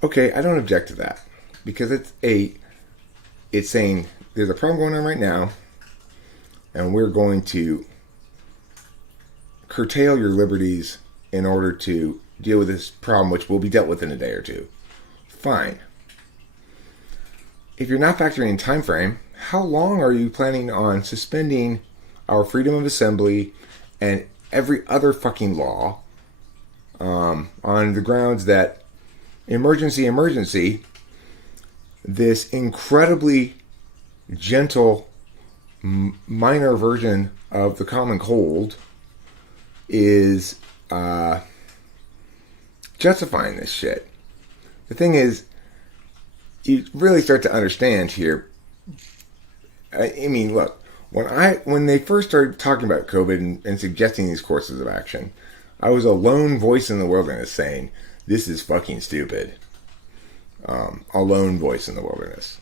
Okay, I don't object to that, because it's saying there's a problem going on right now, and we're going to curtail your liberties in order to deal with this problem, which will be dealt with in a day or two. Fine. If you're not factoring in time frame, how long are you planning on suspending our freedom of assembly and every other fucking law on the grounds that emergency, this incredibly gentle minor version of the common cold is justifying this shit. The thing is, you really start to understand here. I mean, look, when they first started talking about COVID and suggesting these courses of action, I was a lone voice in the wilderness saying, this is fucking stupid. A lone voice in the wilderness.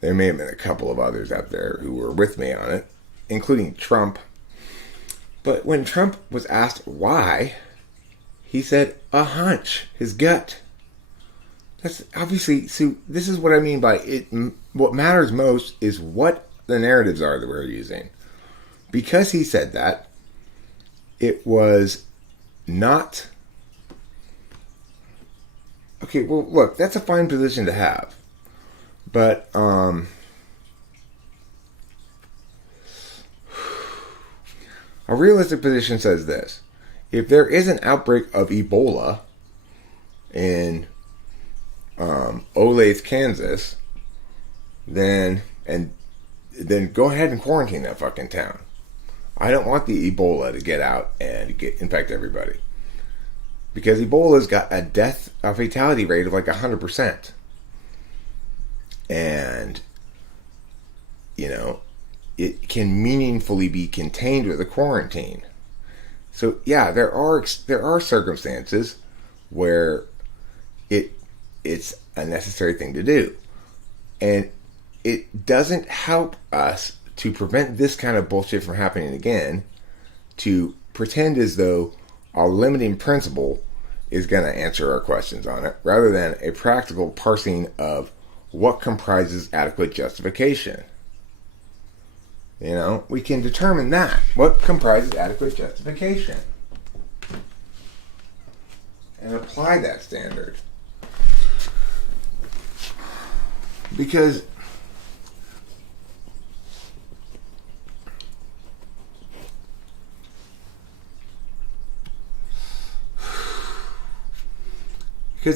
There may have been a couple of others out there who were with me on it, including Trump. But when Trump was asked why, he said a hunch, his gut. That's obviously, so this is what I mean by it. What matters most is what the narratives are that we're using. Because he said that, it was not... Okay, well, look, that's a fine position to have. But, a realistic position says this. If there is an outbreak of Ebola in Olathe, Kansas, then go ahead and quarantine that fucking town. I don't want the Ebola to get out and infect everybody. Because Ebola's got a fatality rate of like 100%. And, it can meaningfully be contained with a quarantine. So, yeah, there are circumstances where it's a necessary thing to do. And it doesn't help us to prevent this kind of bullshit from happening again to pretend as though our limiting principle is going to answer our questions on it, rather than a practical parsing of what comprises adequate justification. We can determine that. What comprises adequate justification? And apply that standard. Because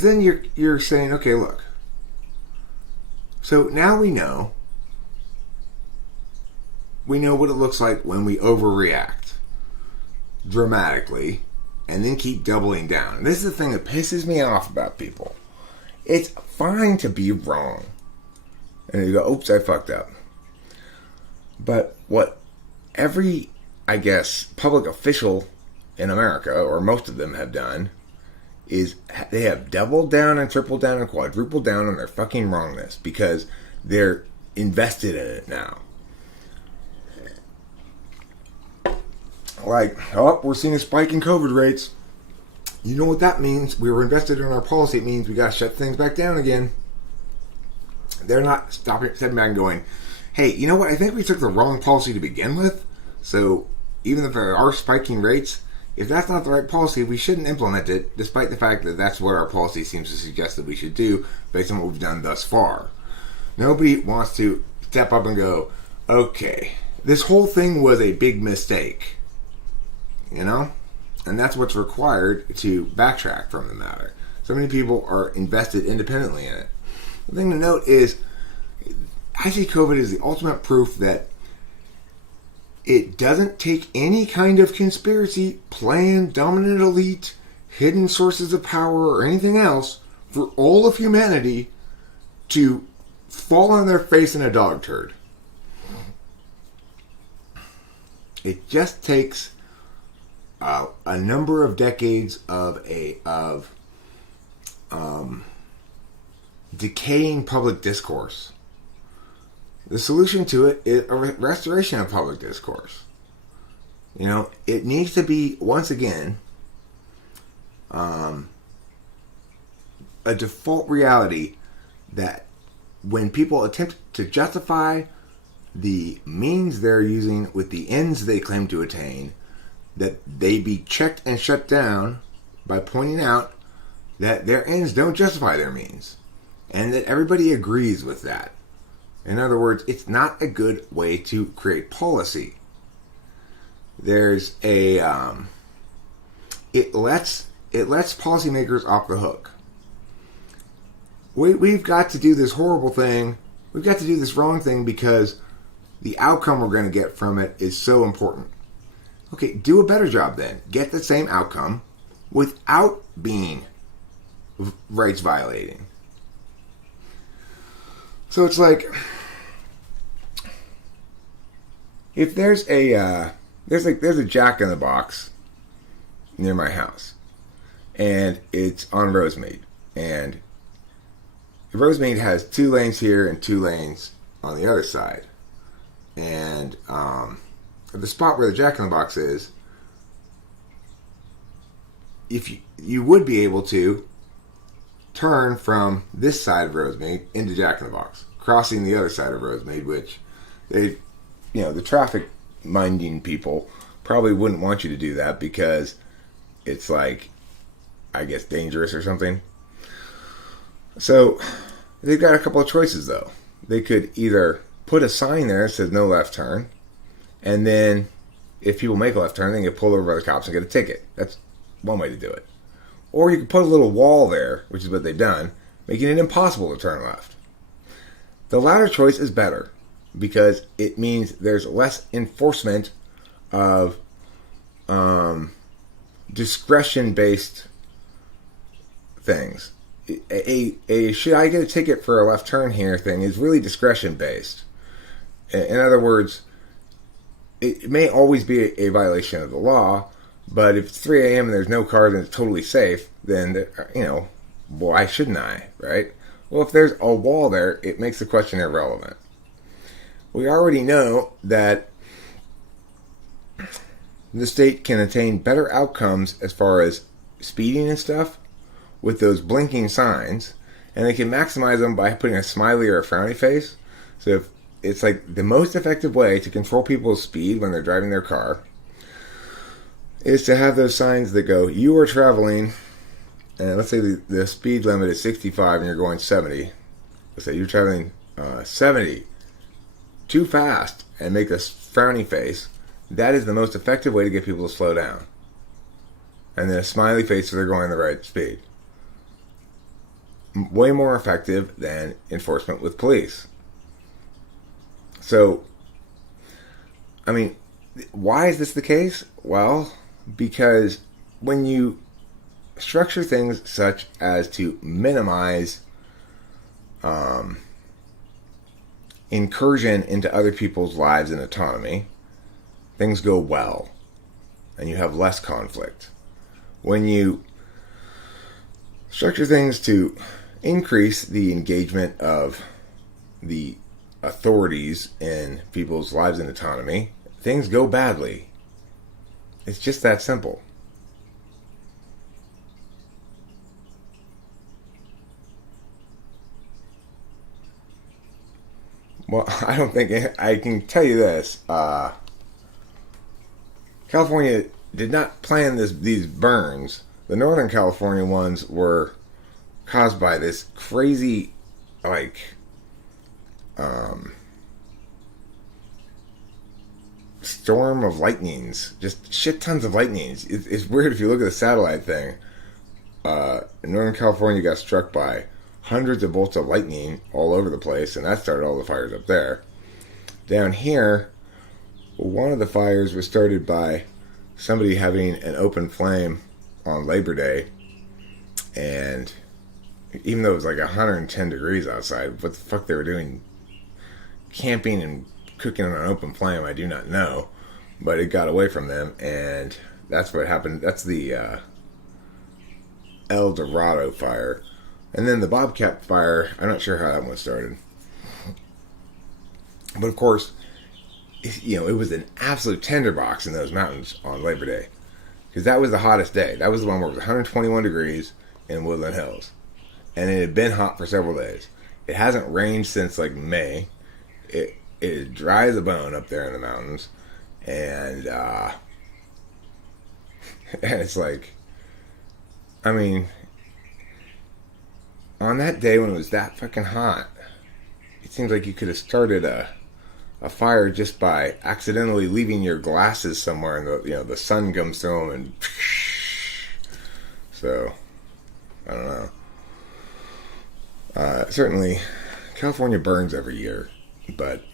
then you're saying, okay, look. So now we know what it looks like when we overreact dramatically and then keep doubling down. And this is the thing that pisses me off about people. It's fine to be wrong. And you go, oops, I fucked up. But what every, public official in America, or most of them have done, is they have doubled down and tripled down and quadrupled down on their fucking wrongness because they're invested in it now. Like, we're seeing a spike in COVID rates. You know what that means? We were invested in our policy. It means we got to shut things back down again. They're not stepping back and going, hey, you know what? I think we took the wrong policy to begin with. So even if there are spiking rates, if that's not the right policy, we shouldn't implement it, despite the fact that that's what our policy seems to suggest that we should do based on what we've done thus far. Nobody wants to step up and go, okay, this whole thing was a big mistake. And that's what's required to backtrack from the matter. So many people are invested independently in it. The thing to note is, I see COVID as the ultimate proof that it doesn't take any kind of conspiracy, plan, dominant elite, hidden sources of power, or anything else for all of humanity to fall on their face in a dog turd. It just takes a number of decades of decaying public discourse. The solution to it is a restoration of public discourse. It needs to be, once again, a default reality that when people attempt to justify the means they're using with the ends they claim to attain, that they be checked and shut down by pointing out that their ends don't justify their means. And that everybody agrees with that. In other words, it's not a good way to create policy. There's a it lets policymakers off the hook. We've got to do this horrible thing. We've got to do this wrong thing because the outcome we're going to get from it is so important. Okay, do a better job then. Get the same outcome without being rights violating. So it's like, if there's a Jack in the Box near my house, and it's on Rosemead. And Rosemead has 2 lanes here and 2 lanes on the other side. And at the spot where the Jack in the Box is, if you would be able to turn from this side of Rosemead into Jack in the Box, crossing the other side of Rosemead, which they, the traffic minding people probably wouldn't want you to do that because it's like, I guess, dangerous or something. So they've got a couple of choices though. They could either put a sign there that says no left turn, and then if people make a left turn, they get pulled over by the cops and get a ticket. That's one way to do it. Or you can put a little wall there, which is what they've done, making it impossible to turn left. The latter choice is better because it means there's less enforcement of discretion-based things. A should I get a ticket for a left turn here thing is really discretion-based. In other words, it may always be a violation of the law, but if it's 3 a.m. and there's no cars and it's totally safe, then, why shouldn't I, right? Well, if there's a wall there, it makes the question irrelevant. We already know that the state can attain better outcomes as far as speeding and stuff with those blinking signs, and they can maximize them by putting a smiley or a frowny face. So if it's like the most effective way to control people's speed when they're driving their car is to have those signs that go, you are traveling, and let's say the speed limit is 65 and you're going 70. Let's say you're traveling 70 too fast and make a frowny face. That is the most effective way to get people to slow down. And then a smiley face so they're going the right speed. Way more effective than enforcement with police. So, why is this the case? Well, because when you structure things such as to minimize incursion into other people's lives and autonomy, things go well, and you have less conflict. When you structure things to increase the engagement of the authorities in people's lives and autonomy, things go badly. It's just that simple. Well, I don't think I can tell you this. California did not plan these burns. The Northern California ones were caused by this crazy, storm of lightnings. Just shit tons of lightnings. It's weird if you look at the satellite thing. Northern California got struck by hundreds of bolts of lightning all over the place, and that started all the fires up there. Down here, one of the fires was started by somebody having an open flame on Labor Day, and even though it was like 110 degrees outside, what the fuck they were doing camping and cooking on an open flame, I do not know, but it got away from them, and that's what happened. That's the El Dorado fire. And then the Bobcat fire, I'm not sure how that one started. But of course, it was an absolute tinderbox in those mountains on Labor Day. Because that was the hottest day. That was the one where it was 121 degrees in Woodland Hills. And it had been hot for several days. It hasn't rained since May. It is dry as a bone up there in the mountains. And, and it's on that day when it was that fucking hot, it seems like you could have started a fire just by accidentally leaving your glasses somewhere, and the sun comes through them, and so I don't know. Certainly, California burns every year, but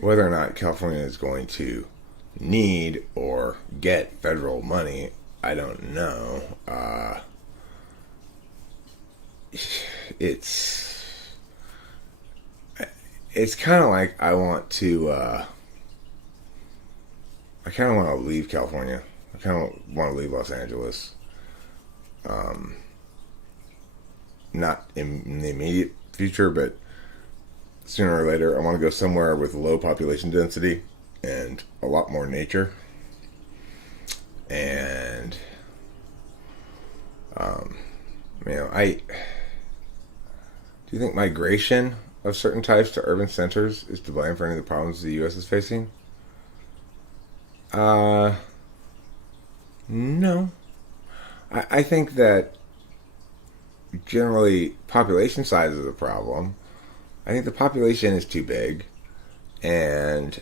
whether or not California is going to need or get federal money, I don't know. It's kind of like I kind of want to leave California. I kind of want to leave Los Angeles. Not in the immediate future, but sooner or later, I want to go somewhere with low population density and a lot more nature. And, do you think migration of certain types to urban centers is to blame for any of the problems the U.S. is facing? No. I think that generally population size is a problem. I think the population is too big, and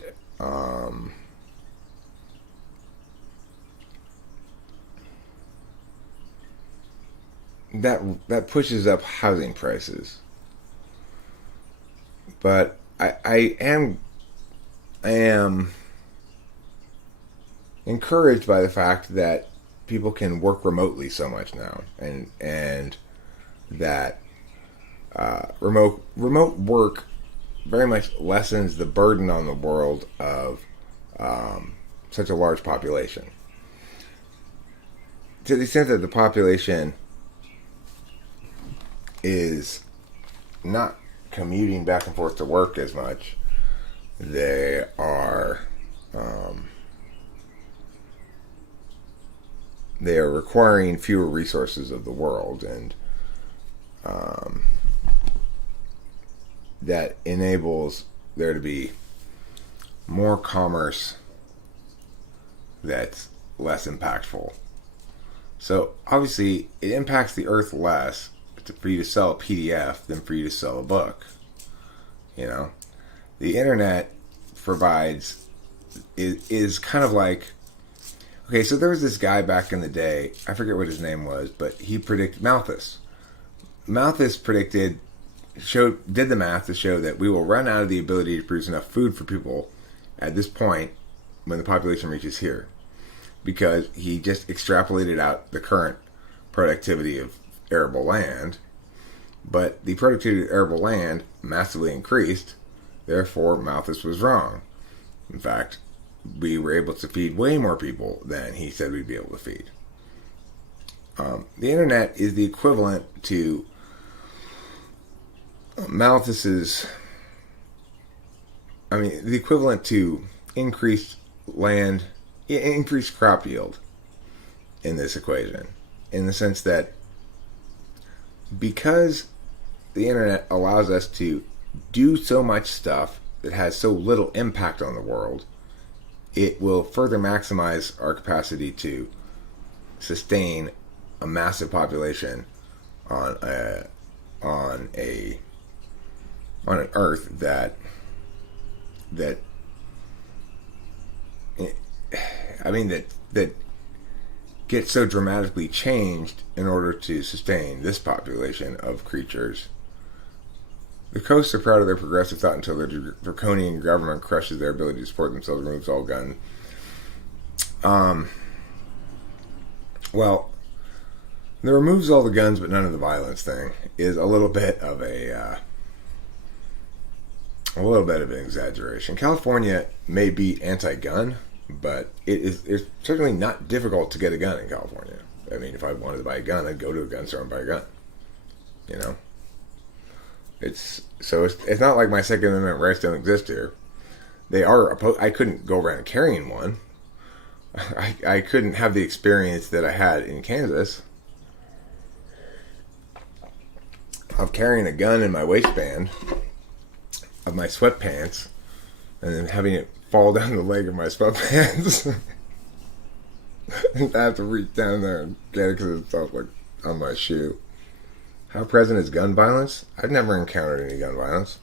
that pushes up housing prices. But I am encouraged by the fact that people can work remotely so much now, and that remote work very much lessens the burden on the world of such a large population. To the extent that the population is not commuting back and forth to work as much, they are requiring fewer resources of the world, and that enables there to be more commerce that's less impactful. So obviously it impacts the earth less for you to sell a PDF than for you to sell a book. The internet is kind of like, okay, so there was this guy back in the day, I forget what his name was, but he predicted Malthus. Malthus did the math to show that we will run out of the ability to produce enough food for people at this point when the population reaches here, because he just extrapolated out the current productivity of arable land, but the productivity of arable land massively increased, therefore Malthus was wrong. In fact, we were able to feed way more people than he said we'd be able to feed. The internet is the equivalent to Malthus's, the equivalent to increased crop yield in this equation, in the sense that because the internet allows us to do so much stuff that has so little impact on the world, it will further maximize our capacity to sustain a massive population on an Earth that gets so dramatically changed in order to sustain this population of creatures. The coasts are proud of their progressive thought until their draconian government crushes their ability to support themselves and removes all guns. Well, the removes all the guns but none of the violence thing is a little bit of an exaggeration. California may be anti-gun, but it's certainly not difficult to get a gun in California. If I wanted to buy a gun, I'd go to a gun store and buy a gun. It's not like my Second Amendment rights don't exist here. They are I couldn't go around carrying one. I couldn't have the experience that I had in Kansas of carrying a gun in my waistband of my sweatpants and then having it fall down the leg of my sweatpants and I have to reach down there and get it because it's like on my shoe. How present is gun violence? I've never encountered any gun violence.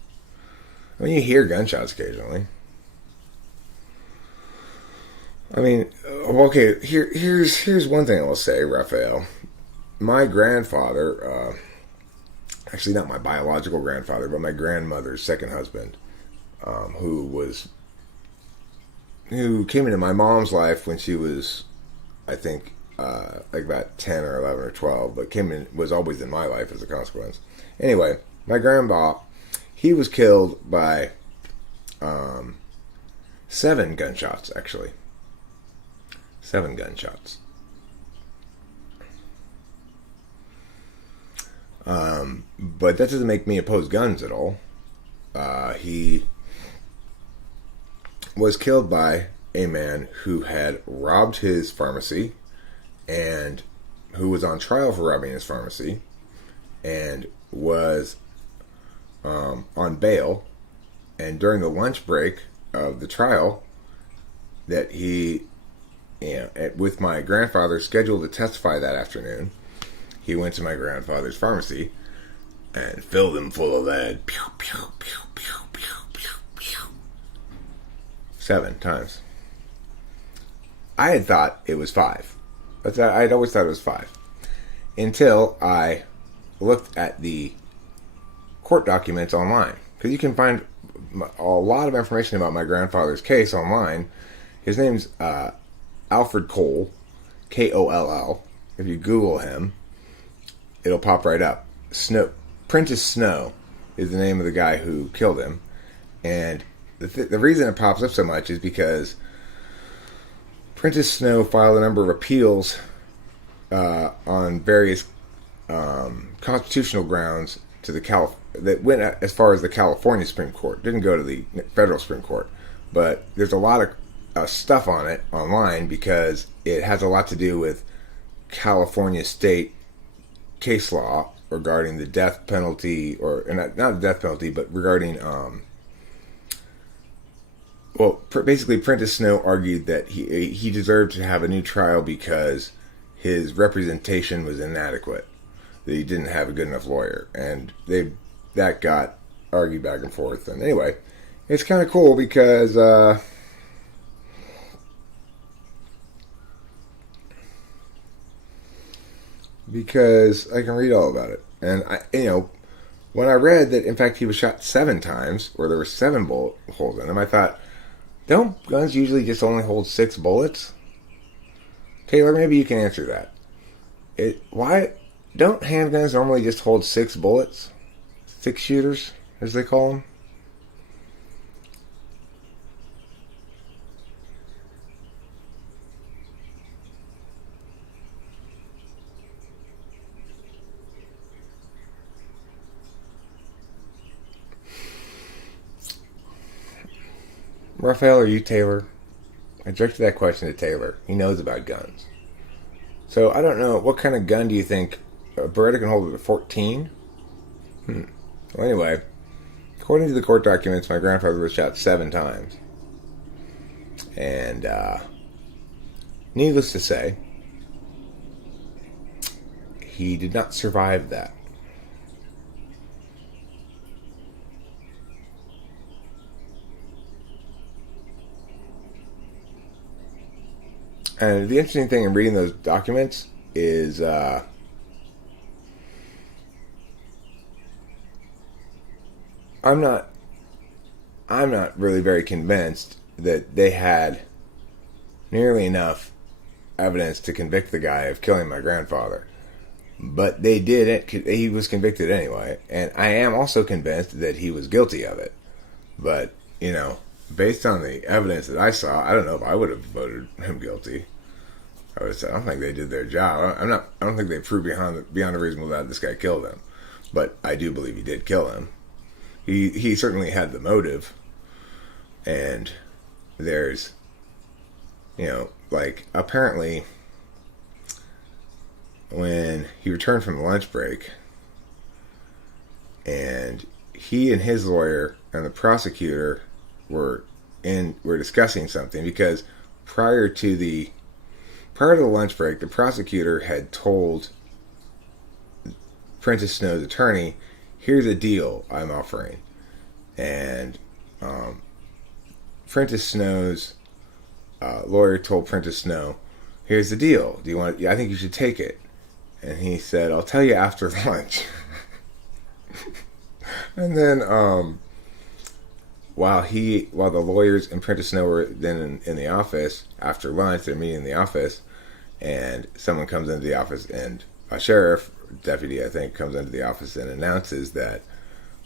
You hear gunshots occasionally. Okay, here's one thing I will say, Raphael. My grandfather, actually not my biological grandfather, but my grandmother's second husband, who came into my mom's life when she was, I think, like about 10 or 11 or 12, but was always in my life as a consequence. Anyway, my grandpa, he was killed by 7 gunshots, actually. 7 gunshots. But that doesn't make me oppose guns at all. He was killed by a man who had robbed his pharmacy and who was on trial for robbing his pharmacy and was on bail. And during the lunch break of the trial, that he, with my grandfather scheduled to testify that afternoon, he went to my grandfather's pharmacy and filled him full of lead. Pew, pew, pew, pew, pew, pew, pew. 7 times. I had thought it was 5. I'd always thought it was 5. Until I looked at the court documents online. Because you can find a lot of information about my grandfather's case online. His name's Alfred Cole, Koll. If you Google him, it'll pop right up. Prentice Snow is the name of the guy who killed him. And the reason it pops up so much is because Prentice Snow filed a number of appeals on various constitutional grounds to that went as far as the California Supreme Court. Didn't go to the federal Supreme Court. But there's a lot of stuff on it online because it has a lot to do with California state case law regarding the death penalty, or not the death penalty, but regarding basically Prentice Snow argued that he deserved to have a new trial because his representation was inadequate, that he didn't have a good enough lawyer, and that got argued back and forth. And anyway, it's kind of cool because I can read all about it. And when I read that in fact he was shot 7 times, or there were 7 bullet holes in him, I thought, don't guns usually just only hold 6 bullets? Taylor, maybe you can answer that. Why don't handguns normally just hold 6 bullets? 6 shooters, as they call them? Raphael, or you, Taylor? I directed that question to Taylor. He knows about guns. So, I don't know. What kind of gun do you think a Beretta can hold at a 14? Well, anyway, according to the court documents, my grandfather was shot 7 times. And, needless to say, he did not survive that. And the interesting thing in reading those documents is I'm not really very convinced that they had nearly enough evidence to convict the guy of killing my grandfather. But they did it. He was convicted anyway. And I am also convinced that he was guilty of it. But, based on the evidence that I saw, I don't know if I would have voted him guilty. I don't think they did their job. I don't think they proved beyond a reasonable doubt this guy killed him. But I do believe he did kill him. He certainly had the motive. And there's, apparently when he returned from the lunch break and he and his lawyer and the prosecutor were discussing something, because prior to the lunch break, the prosecutor had told Prentice Snow's attorney, here's a deal I'm offering. And Prentice Snow's lawyer told Prentice Snow, here's the deal. I think you should take it. And he said, I'll tell you after lunch. And then while the lawyers and Prentice Snow were then in the office after lunch, they're meeting in the office, and someone comes into the office, and a sheriff deputy, I think, comes into the office and announces that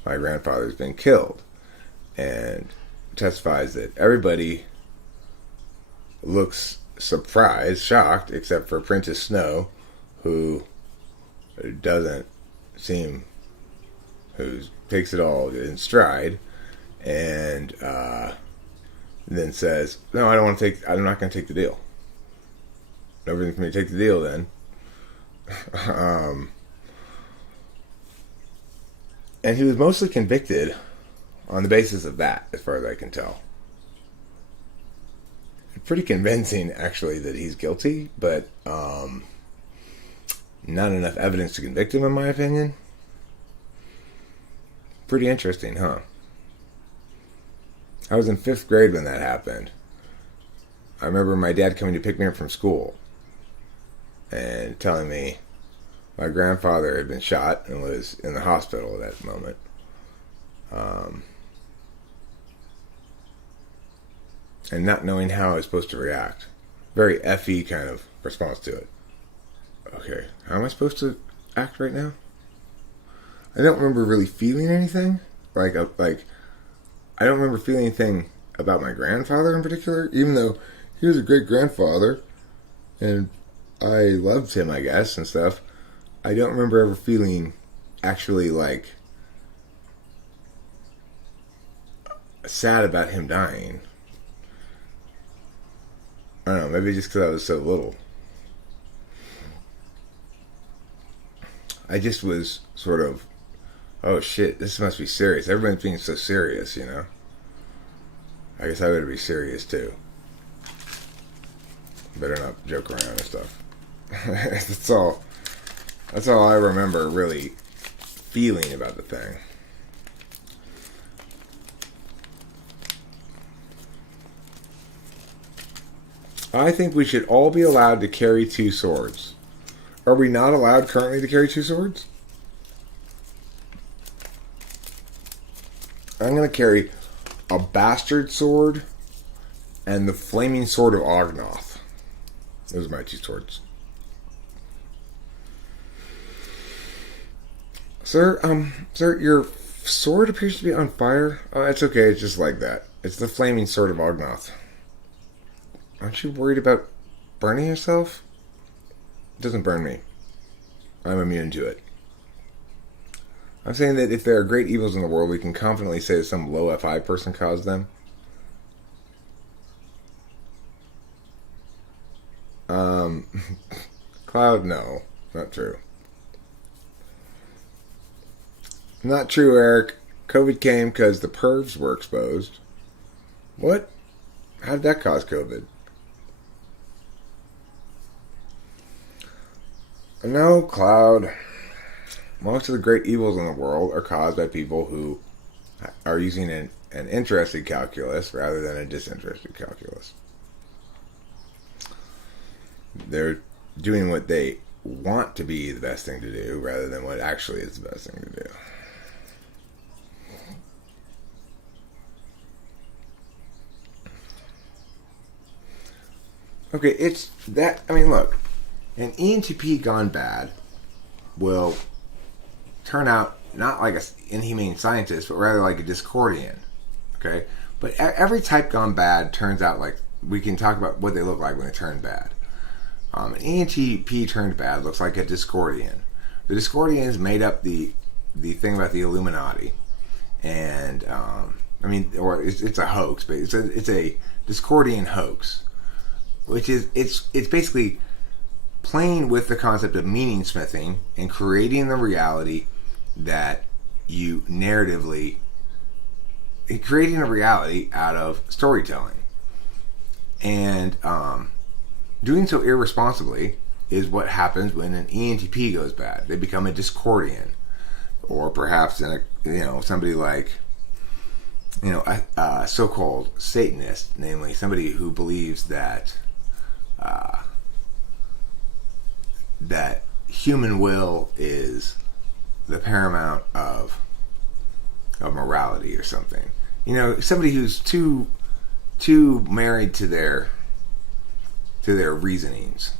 my grandfather's been killed, and testifies that everybody looks surprised, shocked, except for Princess Snow, who doesn't seem, who takes it all in stride, and then says, "No, I don't want to take. I'm not going to take the deal. Nobody's going to take the deal then." And he was mostly convicted on the basis of that, as far as I can tell. Pretty convincing, actually, that he's guilty, but not enough evidence to convict him, in my opinion. Pretty interesting, huh? I was in 5th grade when that happened. I remember my dad coming to pick me up from school and telling me my grandfather had been shot and was in the hospital at that moment. And not knowing how I was supposed to react. Very FE kind of response to it. Okay, how am I supposed to act right now? I don't remember really feeling anything. I don't remember feeling anything about my grandfather in particular, even though he was a great grandfather and I loved him, I guess, and stuff. I don't remember ever feeling actually sad about him dying. I don't know, maybe just because I was so little. I just was sort of, oh shit, this must be serious. Everyone's being so serious, you know? I guess I better be serious too. Better not joke around and stuff. That's all I remember really feeling about the thing. I think we should all be allowed to carry 2 swords. Are we not allowed currently to carry 2 swords? I'm going to carry a bastard sword and the flaming sword of Ognoth. Those are my 2 swords. Sir, your sword appears to be on fire. Oh, it's okay, it's just like that. It's the flaming sword of Ognoth. Aren't you worried about burning yourself? It doesn't burn me. I'm immune to it. I'm saying that if there are great evils in the world, we can confidently say that some low FI person caused them. Cloud, no. Not true. Not true, Eric. COVID came because the pervs were exposed. What? How did that cause COVID? No, Cloud. Most of the great evils in the world are caused by people who are using an interested calculus rather than a disinterested calculus. They're doing what they want to be the best thing to do rather than what actually is the best thing to do. Okay, it's that. I mean, look, an ENTP gone bad will turn out not like an inhumane scientist, but rather like a Discordian. Okay? But every type gone bad turns out like, we can talk about what they look like when they turn bad. An ENTP turned bad looks like a Discordian. The Discordians made up the thing about the Illuminati. And, or it's a hoax, but it's a Discordian hoax. Which is, it's basically playing with the concept of meaning smithing and creating the reality that you narratively, creating a reality out of storytelling. And doing so irresponsibly is what happens when an ENTP goes bad. They become a Discordian. Or perhaps somebody like, a so-called Satanist, namely somebody who believes that that human will is the paramount of morality or something. Somebody who's too married to their reasonings.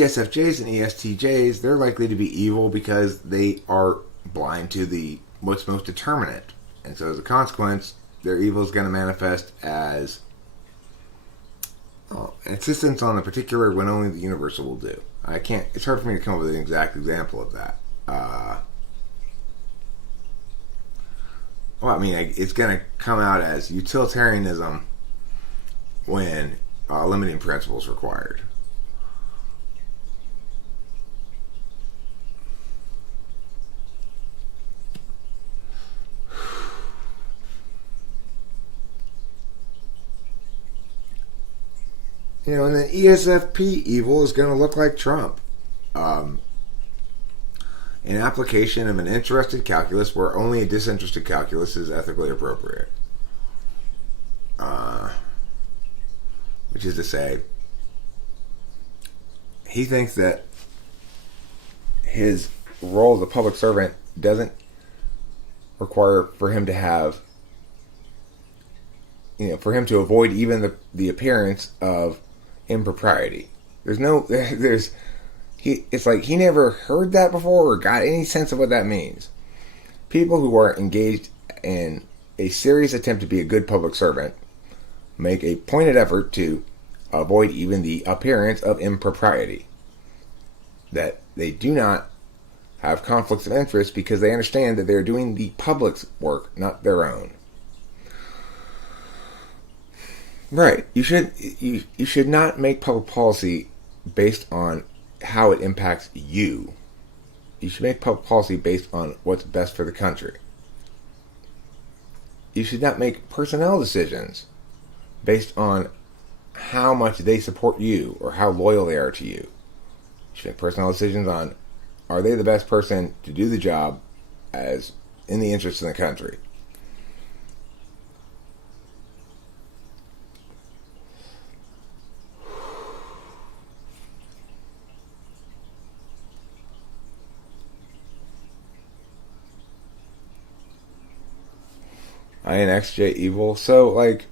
ESFJs and ESTJs, they're likely to be evil because they are blind to what's most determinate. And so as a consequence, their evil is going to manifest as insistence on a particular when only the universal will do. It's hard for me to come up with an exact example of that. It's going to come out as utilitarianism when limiting principle is required. And then ESFP evil is going to look like Trump. An application of an interested calculus where only a disinterested calculus is ethically appropriate. Which is to say, he thinks that his role as a public servant doesn't require for him to have, for him to avoid even the appearance of impropriety. It's like he never heard that before or got any sense of what that means. People who are engaged in a serious attempt to be a good public servant make a pointed effort to avoid even the appearance of impropriety. That they do not have conflicts of interest because they understand that they're doing the public's work, not their own. Right. You should not make public policy based on how it impacts you. You should make public policy based on what's best for the country. You should not make personnel decisions based on how much they support you or how loyal they are to you. You should make personnel decisions on, are they the best person to do the job as in the interest of the country? INXJ evil. So, like,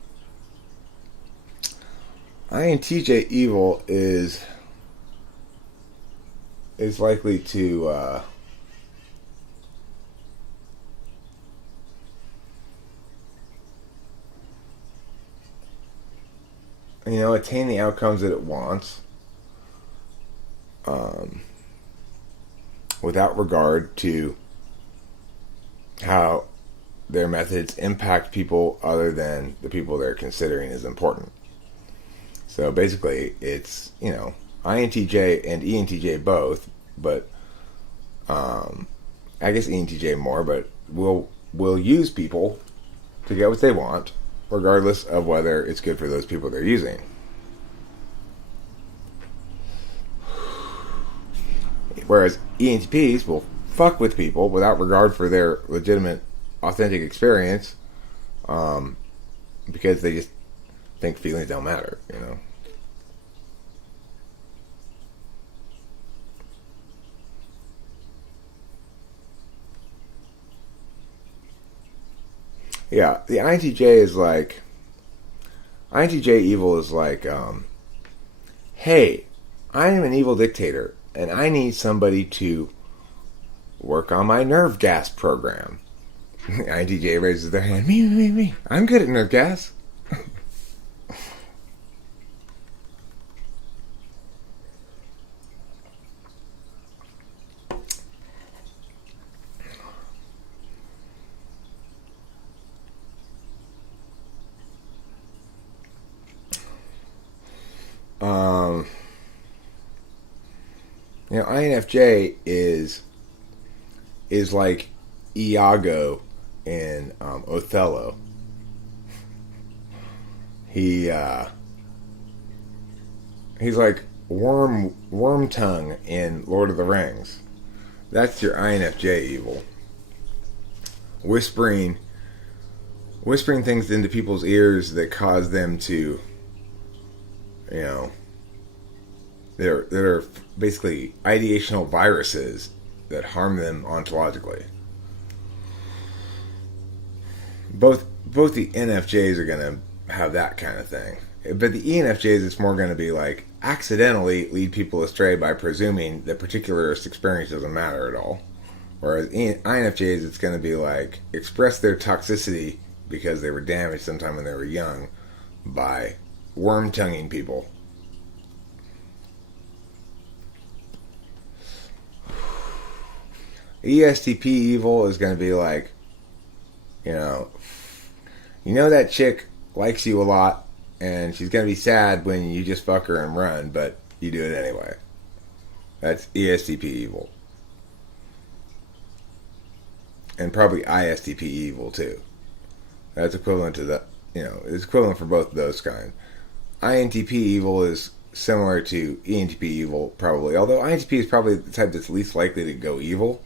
INTJ evil is likely to attain the outcomes that it wants without regard to how their methods impact people other than the people they're considering as important. So basically, it's, INTJ and ENTJ both, but I guess ENTJ more, but will use people to get what they want, regardless of whether it's good for those people they're using. Whereas ENTPs will fuck with people without regard for their legitimate authentic experience, because they just think feelings don't matter, Yeah, the INTJ evil is like, hey, I am an evil dictator, and I need somebody to work on my nerve gas program. INTJ raises their hand. Me. I'm good at nerve gas. INFJ is like Iago in Othello. He's like Wormtongue in Lord of the Rings. That's your INFJ evil. Whispering things into people's ears that cause them to, that are basically ideational viruses that harm them ontologically. Both the NFJs are going to have that kind of thing. But the ENFJs, it's more going to be like accidentally lead people astray by presuming that particular experience doesn't matter at all. Whereas INFJs, it's going to be like express their toxicity because they were damaged sometime when they were young by worm tonguing people. ESTP evil is going to be like, you know that chick likes you a lot, and she's going to be sad when you just fuck her and run, but you do it anyway. That's ESTP evil. And probably ISTP evil too. That's equivalent to the, it's equivalent for both of those kinds. INTP evil is similar to ENTP evil, probably. Although INTP is probably the type that's least likely to go evil.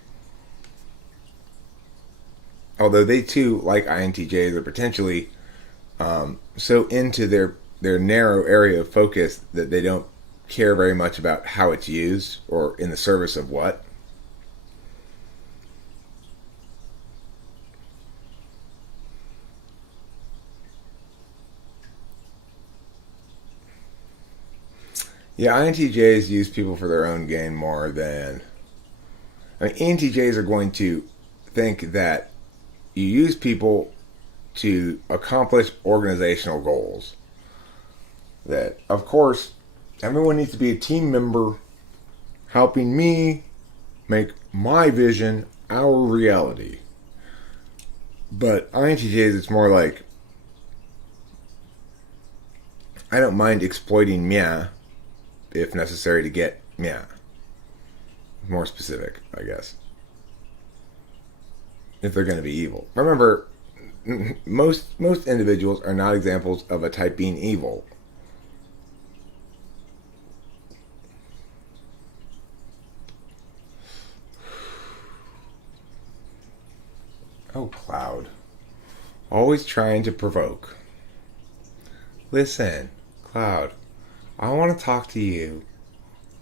Although they too, like INTJs, are potentially so into their narrow area of focus that they don't care very much about how it's used or in the service of what. Yeah, INTJs use people for their own gain more than... ENTJs are going to think that you use people to accomplish organizational goals. That, of course, everyone needs to be a team member helping me make my vision our reality. But INTJs, it's more like, I don't mind exploiting Mia if necessary to get Mia. More specific, I guess. If they're going to be evil. Remember, most individuals are not examples of a type being evil. Oh, Cloud. Always trying to provoke. Listen, Cloud, I want to talk to you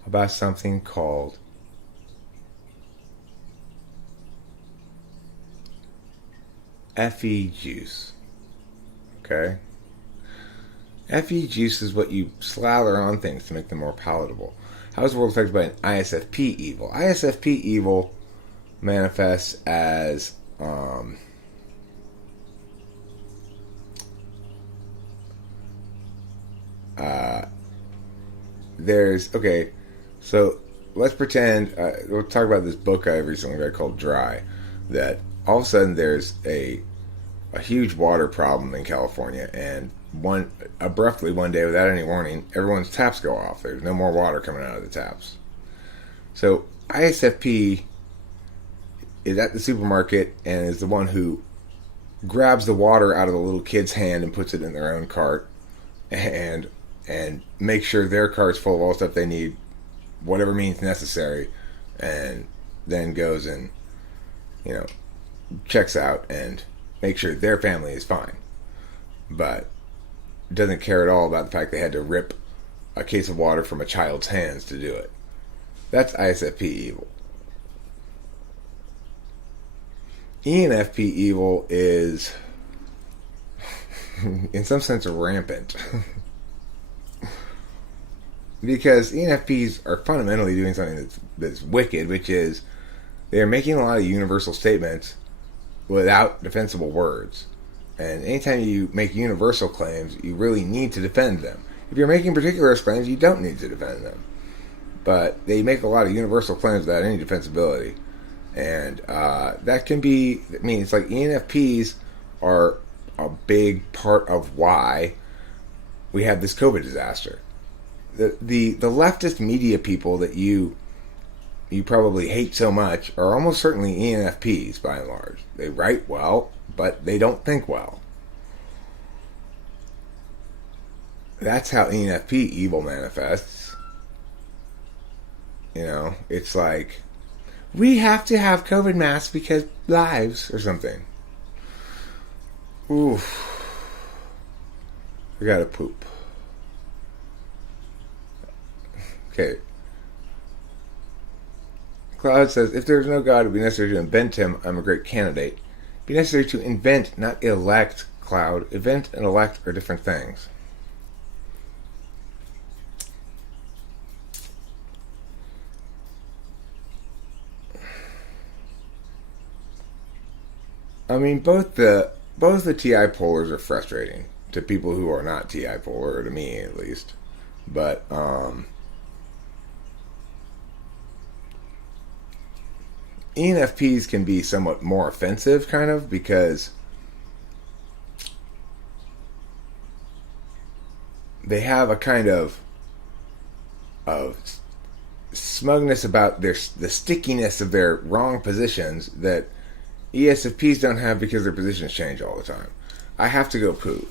about something called FE juice. Okay? FE juice is what you slather on things to make them more palatable. How is the world affected by an ISFP evil? ISFP evil manifests as so let's pretend we'll talk about this book I recently read called Dry, that all of a sudden there's a huge water problem in California, and abruptly one day without any warning, everyone's taps go off. There's no more water coming out of the taps. So ISFP is at the supermarket and is the one who grabs the water out of the little kid's hand and puts it in their own cart, and makes sure their cart's full of all the stuff they need, whatever means necessary, and then goes and checks out and makes sure their family is fine, but doesn't care at all about the fact they had to rip a case of water from a child's hands to do it. That's ISFP evil. ENFP evil is, in some sense, rampant. Because ENFPs are fundamentally doing something that's wicked, which is they're making a lot of universal statements without defensible words. And anytime you make universal claims, you really need to defend them. If you're making particular claims, you don't need to defend them. But they make a lot of universal claims without any defensibility. And that can be, it's like ENFPs are a big part of why we have this COVID disaster. The leftist media people that you probably hate so much are almost certainly ENFPs by and large. They write well, but they don't think well. That's how ENFP evil manifests. It's like, we have to have COVID masks because lives or something. Oof. I gotta poop. Okay. Cloud says, if there's no God, it would be necessary to invent him. I'm a great candidate. It'd be necessary to invent, not elect, Cloud. Invent and elect are different things. I mean, both the TI polars are frustrating to people who are not TI polar, or to me at least. But ENFPs can be somewhat more offensive, kind of, because they have a kind of smugness about the stickiness of their wrong positions that ESFPs don't have because their positions change all the time. I have to go poo.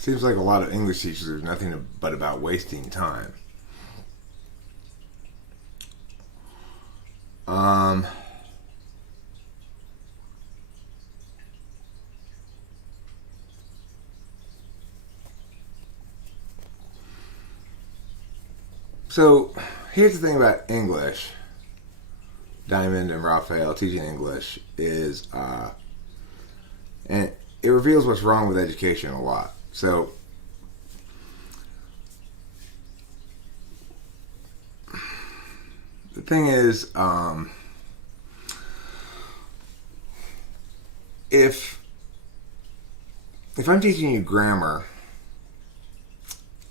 Seems like a lot of English teachers are nothing but about wasting time. So here's the thing about English. Diamond and Raphael teaching English is, and it reveals what's wrong with education a lot. So the thing is, if I'm teaching you grammar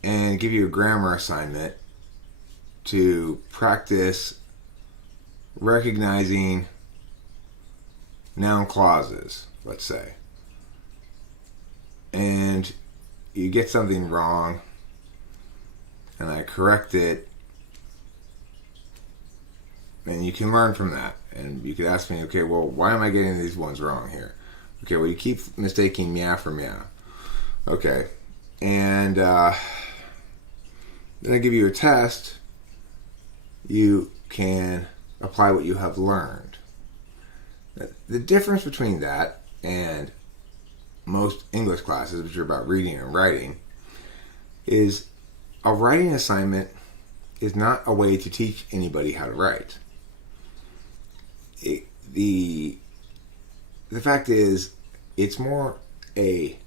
and give you a grammar assignment to practice recognizing noun clauses, let's say, and you get something wrong and I correct it, and you can learn from that, and you could ask me, okay, well, why am I getting these ones wrong here? Okay, well, you keep mistaking meow for meow. Okay, and then I give you a test. You can apply what you have learned. The difference between that and most English classes, which are about reading and writing, is a writing assignment is not a way to teach anybody how to write. The fact is, it's more a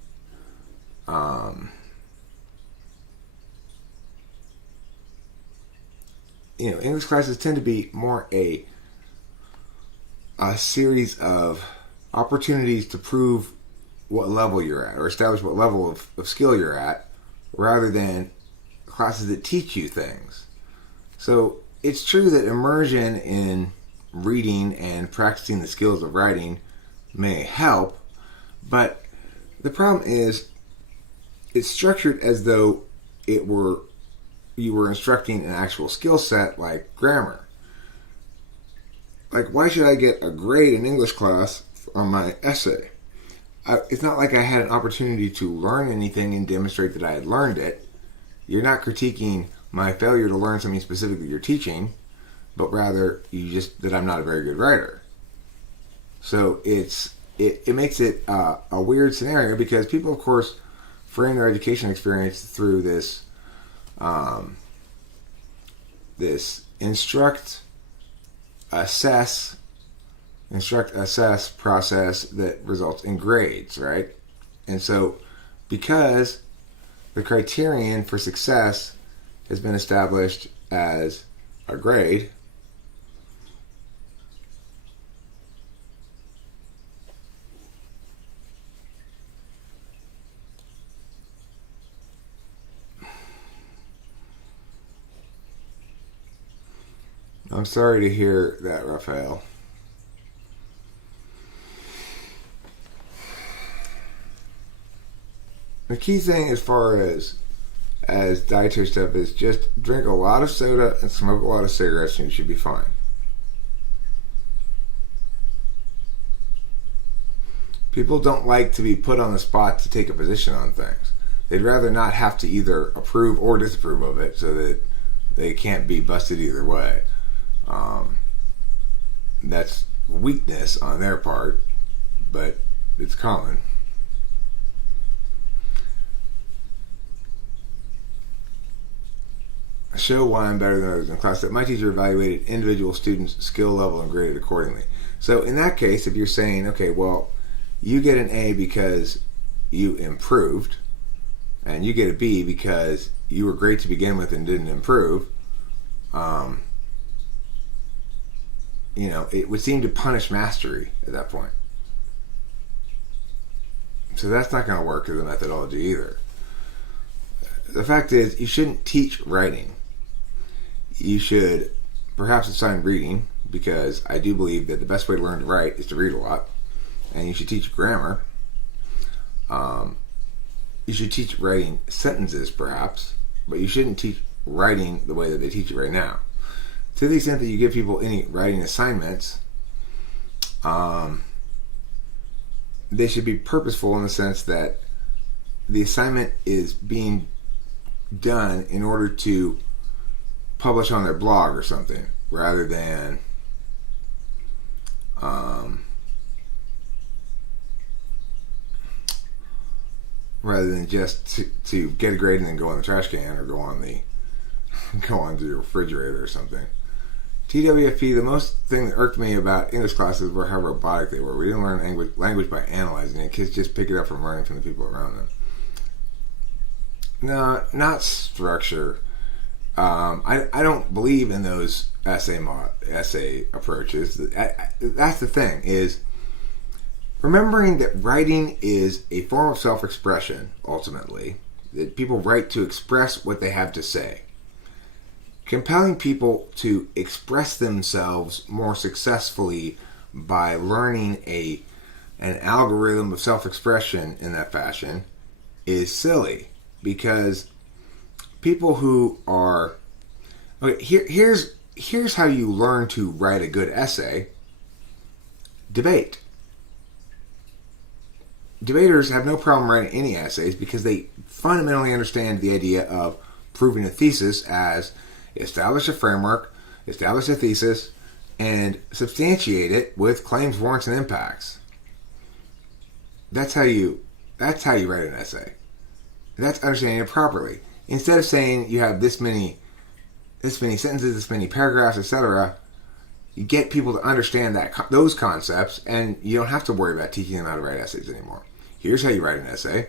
English classes tend to be more a series of opportunities to prove what level you're at or establish what level of skill you're at, rather than classes that teach you things. So it's true that immersion in reading and practicing the skills of writing may help, but the problem is it's structured as though you were instructing an actual skill set like grammar. Like, why should I get a grade in English class on my essay? It's not like I had an opportunity to learn anything and demonstrate that I had learned it. You're not critiquing my failure to learn something specifically you're teaching, but rather that I'm not a very good writer. So it makes it a weird scenario, because people, of course, frame their education experience through this instruct, assess process that results in grades, right? And so, because the criterion for success has been established as a grade, I'm sorry to hear that, Raphael. The key thing as far as dietary stuff is just drink a lot of soda and smoke a lot of cigarettes and you should be fine. People don't like to be put on the spot to take a position on things. They'd rather not have to either approve or disapprove of it, so that they can't be busted either way. That's weakness on their part, but it's common. Show why I'm better than others in class. That my teacher evaluated individual students' skill level and graded accordingly. So in that case, if you're saying, okay, well, you get an A because you improved, and you get a B because you were great to begin with and didn't improve, it would seem to punish mastery at that point. So that's not going to work as a methodology either. The fact is, you shouldn't teach writing. You should perhaps assign reading, because I do believe that the best way to learn to write is to read a lot. And you should teach grammar. You should teach writing sentences, perhaps, but you shouldn't teach writing the way that they teach it right now. To the extent that you give people any writing assignments, they should be purposeful in the sense that the assignment is being done in order to publish on their blog or something, rather than just to get a grade and then go on the trash can or go onto the refrigerator or something. TWFP, the most thing that irked me about English classes were how robotic they were. We didn't learn language by analyzing it. Kids just pick it up from learning from the people around them. No, not structure. I don't believe in those essay approaches. That's the thing, is remembering that writing is a form of self-expression, ultimately. That people write to express what they have to say. Compelling people to express themselves more successfully by learning an algorithm of self-expression in that fashion is silly, because people who are... Okay, here's how you learn to write a good essay. Debate. Debaters have no problem writing any essays because they fundamentally understand the idea of proving a thesis as establish a framework, establish a thesis, and substantiate it with claims, warrants, and impacts. That's how you write an essay. That's understanding it properly. Instead of saying you have this many sentences, this many paragraphs, etc., you get people to understand those concepts, and you don't have to worry about teaching them how to write essays anymore. Here's how you write an essay.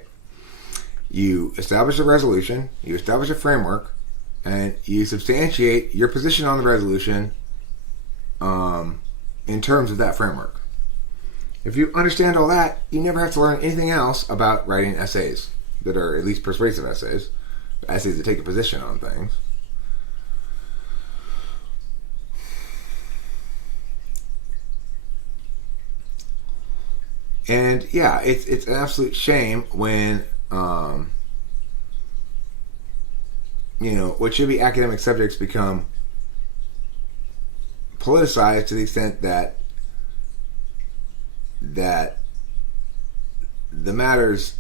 You establish a resolution, you establish a framework, and you substantiate your position on the resolution in terms of that framework. If you understand all that, you never have to learn anything else about writing essays that are at least persuasive essays that take a position on things. And yeah, it's an absolute shame when what should be academic subjects become politicized to the extent that the matters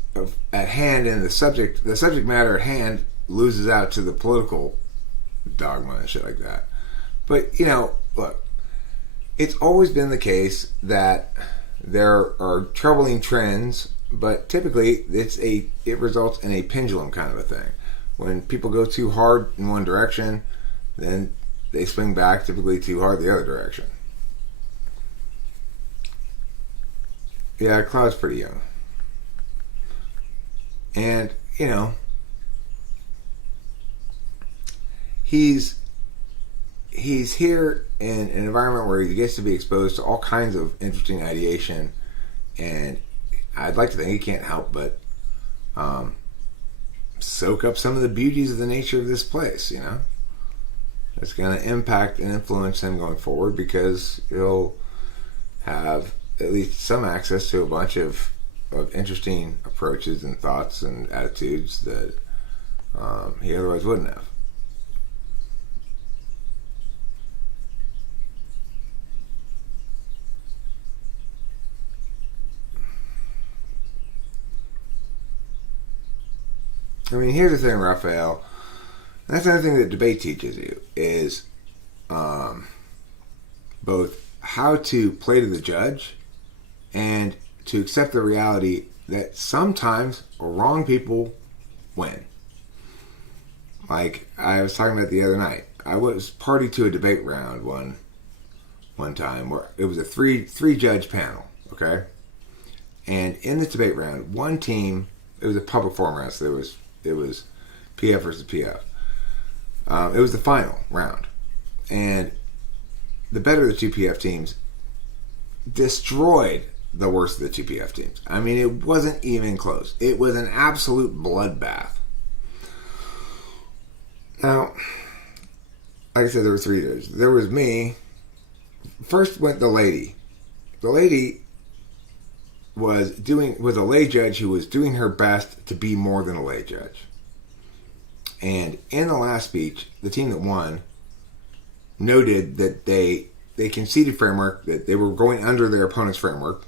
at hand and the subject matter at hand loses out to the political dogma and shit like that. But look, it's always been the case that there are troubling trends, but typically it results in a pendulum kind of a thing. When people go too hard in one direction, then they swing back typically too hard the other direction. Yeah, Cloud's pretty young. And, he's here in an environment where he gets to be exposed to all kinds of interesting ideation, and I'd like to think he can't help but soak up some of the beauties of the nature of this place. It's going to impact and influence him going forward, because he'll have at least some access to a bunch of interesting approaches and thoughts and attitudes that he otherwise wouldn't have. I mean, here's the thing, Raphael. That's another thing that debate teaches you, is both how to play to the judge and to accept the reality that sometimes wrong people win. Like I was talking about the other night. I was party to a debate round one time where it was a three judge panel, okay? And in this debate round, one team, it was a public forum round, so it was PF versus PF. It was the final round. And the better of the two PF teams destroyed the worst of the two PF teams. I mean, it wasn't even close. It was an absolute bloodbath. Now, like I said, there were three judges. There was me. First went the lady. The lady was a lay judge who was doing her best to be more than a lay judge. And in the last speech, the team that won noted that they conceded framework, that they were going under their opponent's framework,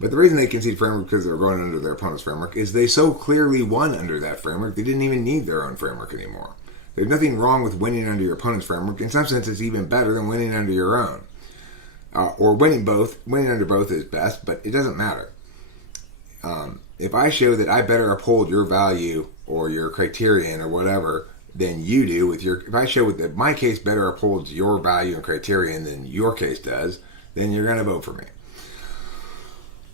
But the reason they conceded framework because they were going under their opponent's framework is they so clearly won under that framework they didn't even need their own framework anymore. There's nothing wrong with winning under your opponent's framework. In some sense, it's even better than winning under your own. Or winning both. Winning under both is best, but it doesn't matter. If I show that I better uphold your value or your criterion or whatever than you do with your... If I show that my case better upholds your value and criterion than your case does, then you're going to vote for me.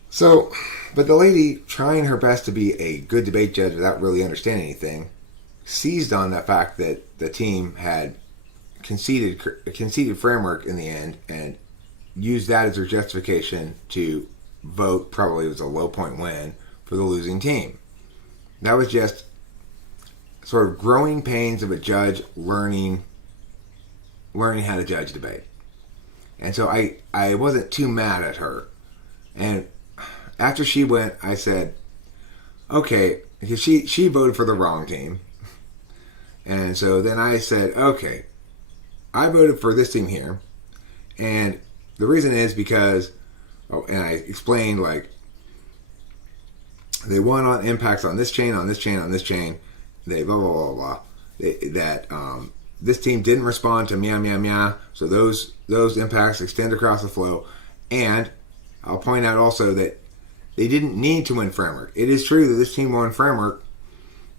So, but the lady, trying her best to be a good debate judge without really understanding anything, seized on the fact that the team had conceded framework in the end and used that as their justification to vote, probably it was a low point win, for the losing team. That was just sort of growing pains of a judge learning how to judge debate. And so I wasn't too mad at her. And after she went, I said, okay, because she voted for the wrong team. And so then I said, okay, I voted for this team here. And the reason is because, and I explained, like, they won on impacts on this chain, on this chain, on this chain. They blah, blah, blah, blah. This team didn't respond to meow, meow, meow. So those impacts extend across the flow. And I'll point out also that they didn't need to win framework. It is true that this team won framework,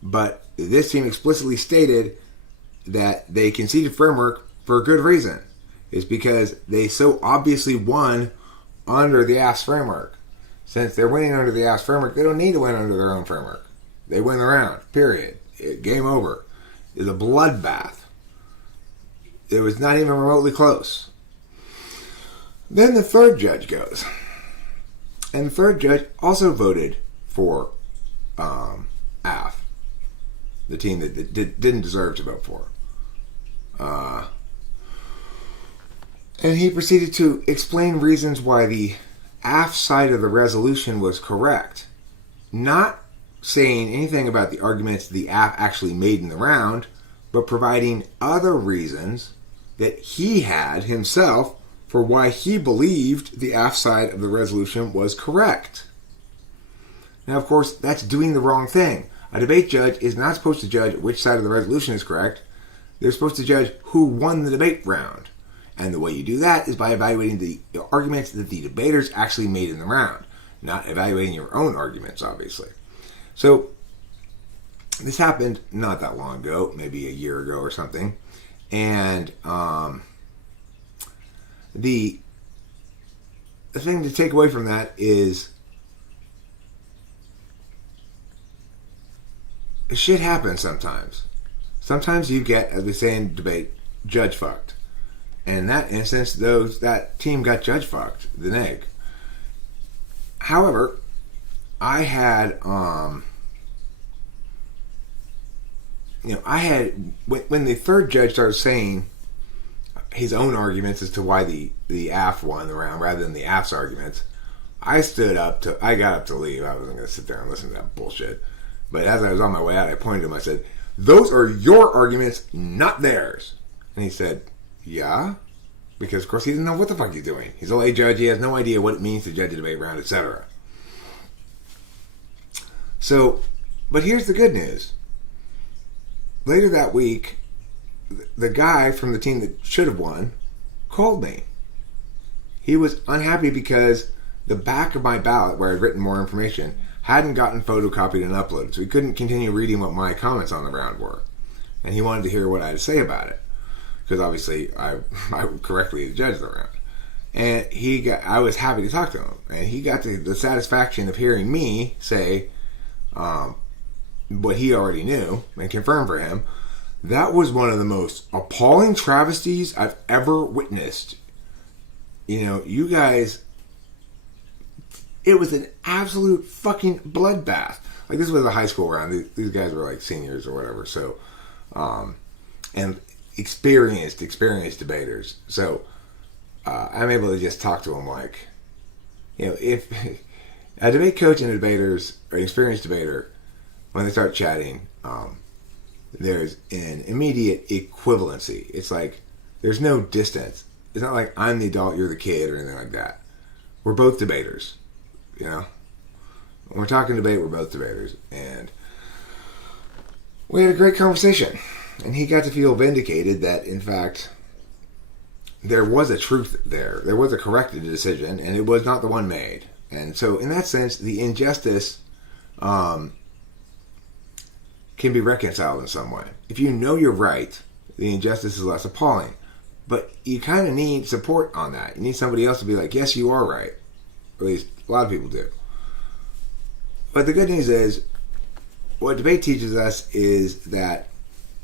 but this team explicitly stated that they conceded framework for a good reason. It's because they so obviously won under the AFS framework. Since they're winning under the AFS framework, they don't need to win under their own framework. They win the round, period. Game over. It's a bloodbath. It was not even remotely close. Then the third judge goes. And the third judge also voted for AF, the team that didn't deserve to vote for. And he proceeded to explain reasons why the AF side of the resolution was correct. Not saying anything about the arguments the AF actually made in the round, but providing other reasons that he had himself for why he believed the AF side of the resolution was correct. Now, of course, that's doing the wrong thing. A debate judge is not supposed to judge which side of the resolution is correct. They're supposed to judge who won the debate round. And the way you do that is by evaluating the arguments that the debaters actually made in the round, not evaluating your own arguments, obviously. So, this happened not that long ago, maybe a year ago or something. And the thing to take away from that is shit happens sometimes. Sometimes you get, as we say in debate, judge fucked. And in that instance, that team got judge fucked, the neg. However, I had when the third judge started saying his own arguments as to why the AF won the round rather than the AF's arguments, I got up to leave. I wasn't going to sit there and listen to that bullshit. But as I was on my way out, I pointed to him. I said, "Those are your arguments, not theirs." And he said, "Yeah," because of course he didn't know what the fuck he's doing. He's a lay judge. He has no idea what it means to judge a debate round, etc. So, but here's the good news. Later that week, the guy from the team that should have won called me. He was unhappy because the back of my ballot, where I'd written more information, hadn't gotten photocopied and uploaded, so he couldn't continue reading what my comments on the round were. And he wanted to hear what I had to say about it, because obviously I correctly judged the round. And I was happy to talk to him, and he got the satisfaction of hearing me say what he already knew and confirmed for him. That was one of the most appalling travesties I've ever witnessed. You guys, it was an absolute fucking bloodbath. Like, this was a high school round. These guys were like seniors or whatever. So, and experienced debaters. So, I'm able to just talk to them like, if a debate coach and a debaters, or an experienced debater, when they start chatting, there's an immediate equivalency. It's like, there's no distance. It's not like I'm the adult, you're the kid, or anything like that. We're both debaters. you know. When we're talking debate, we're both debaters. And we had a great conversation. And he got to feel vindicated that, in fact, there was a truth there. There was a corrected decision, and it was not the one made. And so, in that sense, the injustice can be reconciled in some way. If you know you're right, the injustice is less appalling. But you kind of need support on that. You need somebody else to be like, yes, you are right. Or at least a lot of people do. But the good news is, what debate teaches us is that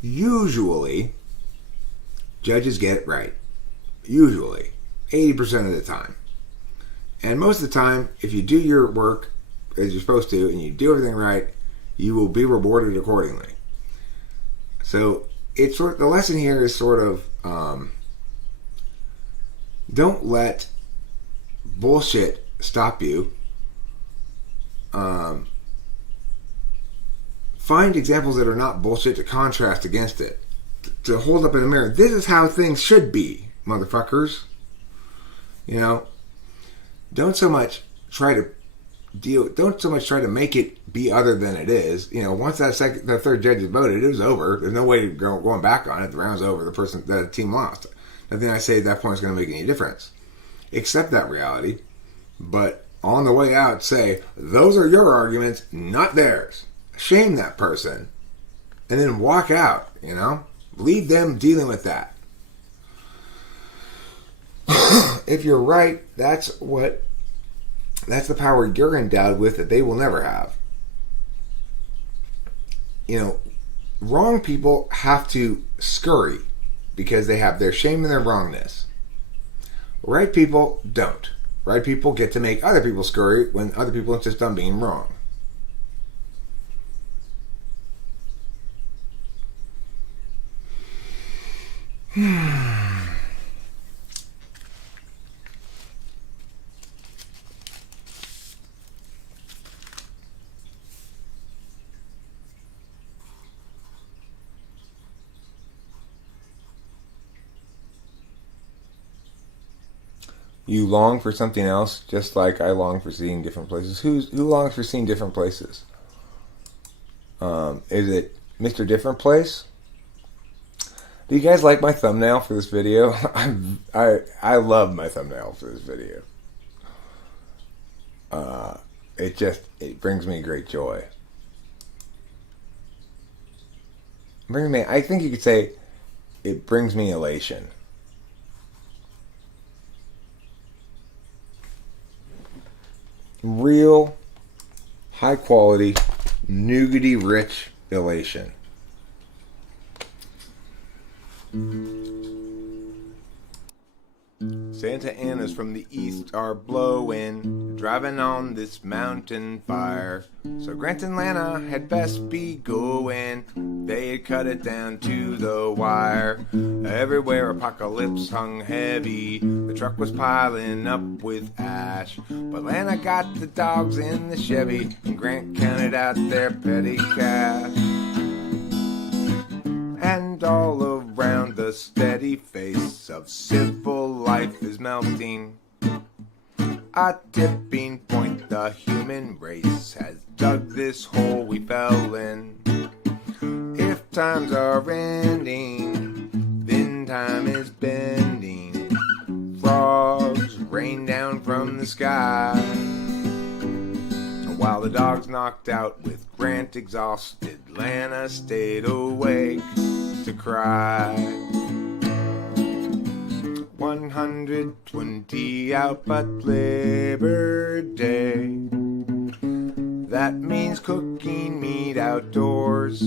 usually judges get it right. Usually. 80% of the time. And most of the time, if you do your work as you're supposed to and you do everything right, you will be rewarded accordingly. So it's the lesson here is sort of don't let bullshit stop you. Find examples that are not bullshit to contrast against it. To hold up in the mirror. This is how things should be, motherfuckers. You know, don't so much try to make it be other than it is. You know, once that third judge is voted, it was over. There's no way going back on it. The round's over. The team lost. Nothing I say at that point is going to make any difference. Accept that reality, but on the way out, say, those are your arguments, not theirs. Shame that person, and then walk out, you know? Leave them dealing with that. If you're right, that's the power you're endowed with that they will never have. You know, wrong people have to scurry because they have their shame and their wrongness. Right people don't. Right people get to make other people scurry when other people insist on being wrong. You long for something else, just like I long for seeing different places. Who longs for seeing different places? Is it Mr. Different Place? Do you guys like my thumbnail for this video? I love my thumbnail for this video. It brings me great joy. I think you could say it brings me elation. Real, high quality, nougaty rich elation. Santa Ana's from the east are blowing, driving on this mountain fire. So Grant and Lana had best be going, they had cut it down to the wire. Everywhere apocalypse hung heavy, the truck was piling up with ash. But Lana got the dogs in the Chevy, and Grant counted out their petty cash. And all around the steady face of civil life is melting. A tipping point, the human race has dug this hole we fell in. If times are ending, then time is bending. Frogs rain down from the sky. While the dogs knocked out with Grant exhausted, Lana stayed awake to cry. 120 out but Labor Day. That means cooking meat outdoors.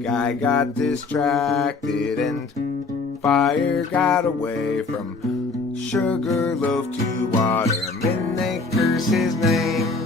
Guy got distracted and fire got away from Sugarloaf to Waterman. They curse his name.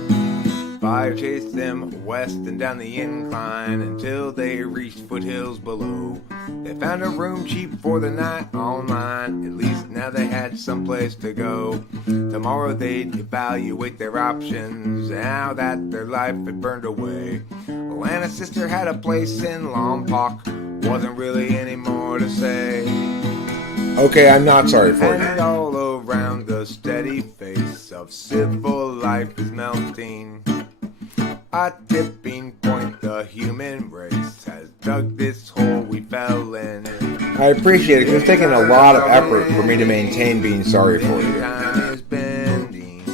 Fire chased them west and down the incline until they reached foothills below. They found a room cheap for the night online. At least now they had someplace to go. Tomorrow they'd evaluate their options now that their life had burned away. Lana's sister had a place in Lompoc. Wasn't really any more to say. Okay, I'm not sorry for you. And all over around the steady face of civil life is melting. A tipping point, the human race has dug this hole we fell in. I appreciate it because it's taken a lot of effort for me to maintain being sorry for you. Time is bending,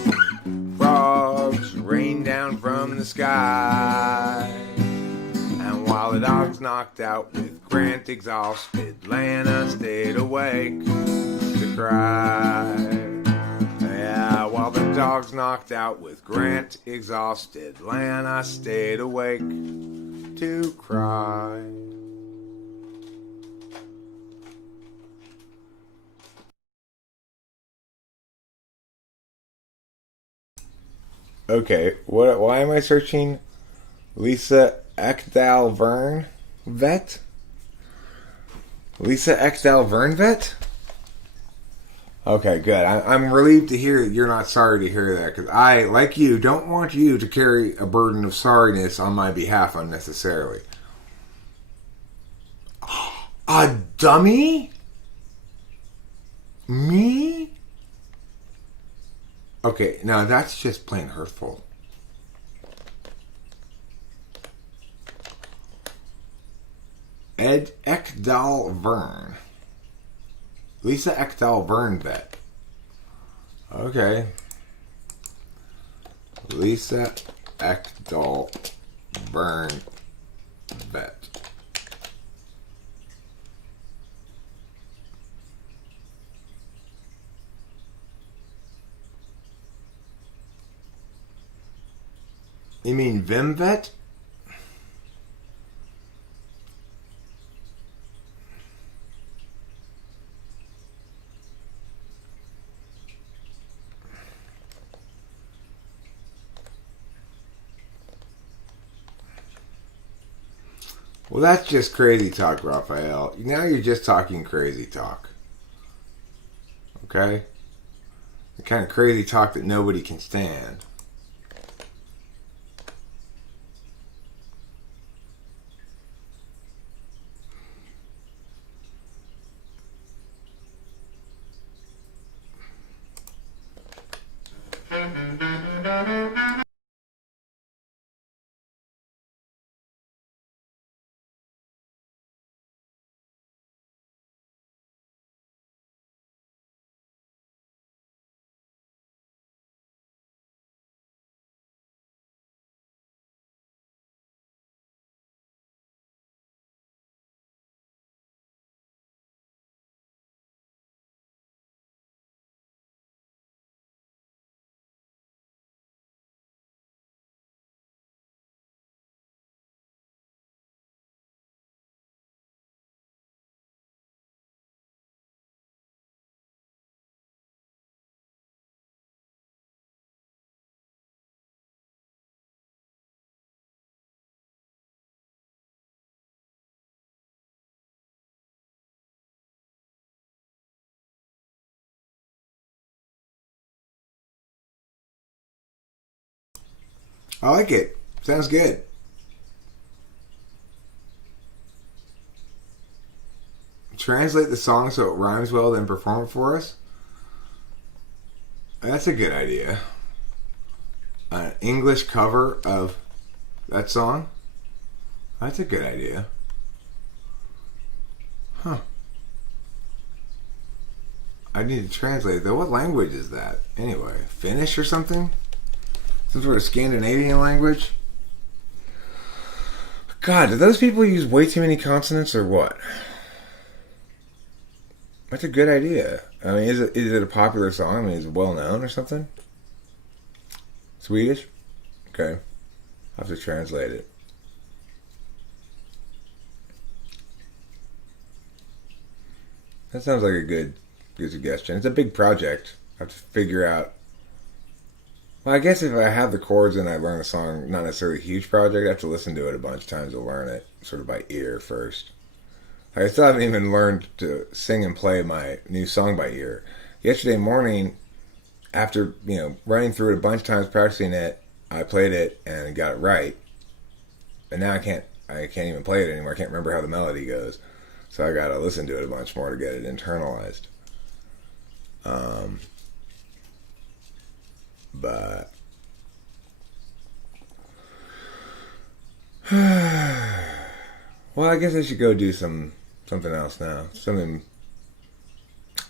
frogs rain down from the sky. And while the dog's knocked out with Grant exhausted, Lana stayed awake to cry. Yeah, while the dog's knocked out with Grant exhausted, Lana stayed awake to cry. Okay, why am I searching Lisa Ekdahl Vern Vet? Lisa Ekdahl Vern Vet? Okay, good. I'm relieved to hear that you're not sorry to hear that, because I, like you, don't want you to carry a burden of sorriness on my behalf unnecessarily. A dummy? Me? Okay, now that's just plain hurtful. Ed Ekdahl Vern. Lisa Ekdahl Vern Vet. Okay. Lisa Ekdahl Vern Vet. You mean Vim Vet? Well, that's just crazy talk, Raphael. Now you're just talking crazy talk. Okay? The kind of crazy talk that nobody can stand. I like it. Sounds good. Translate the song so it rhymes well, then perform it for us? That's a good idea. An English cover of that song? That's a good idea. Huh. I need to translate it though. What language is that? Anyway, Finnish or something? Some sort of Scandinavian language? God, do those people use way too many consonants or what? That's a good idea. I mean, is it a popular song? I mean, is it well known or something? Swedish? Okay. I'll have to translate it. That sounds like a good suggestion. It's a big project. I have to figure out. Well, I guess if I have the chords and I learn the song, not necessarily a huge project, I have to listen to it a bunch of times to learn it, sort of by ear first. I still haven't even learned to sing and play my new song by ear. Yesterday morning, after running through it a bunch of times, practicing it, I played it and got it right. And now I can't even play it anymore. I can't remember how the melody goes. So I got to listen to it a bunch more to get it internalized. But well, I guess I should go do something else now. Something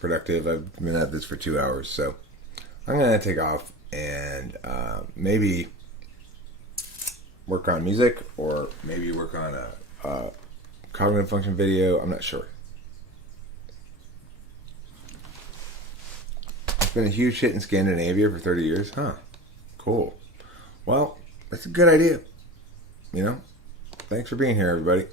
productive. I've been at this for 2 hours, so I'm gonna take off and maybe work on music, or maybe work on a cognitive function video. I'm not sure. It's been a huge hit in Scandinavia for 30 years. Huh. Cool. Well, that's a good idea. You know? Thanks for being here, everybody.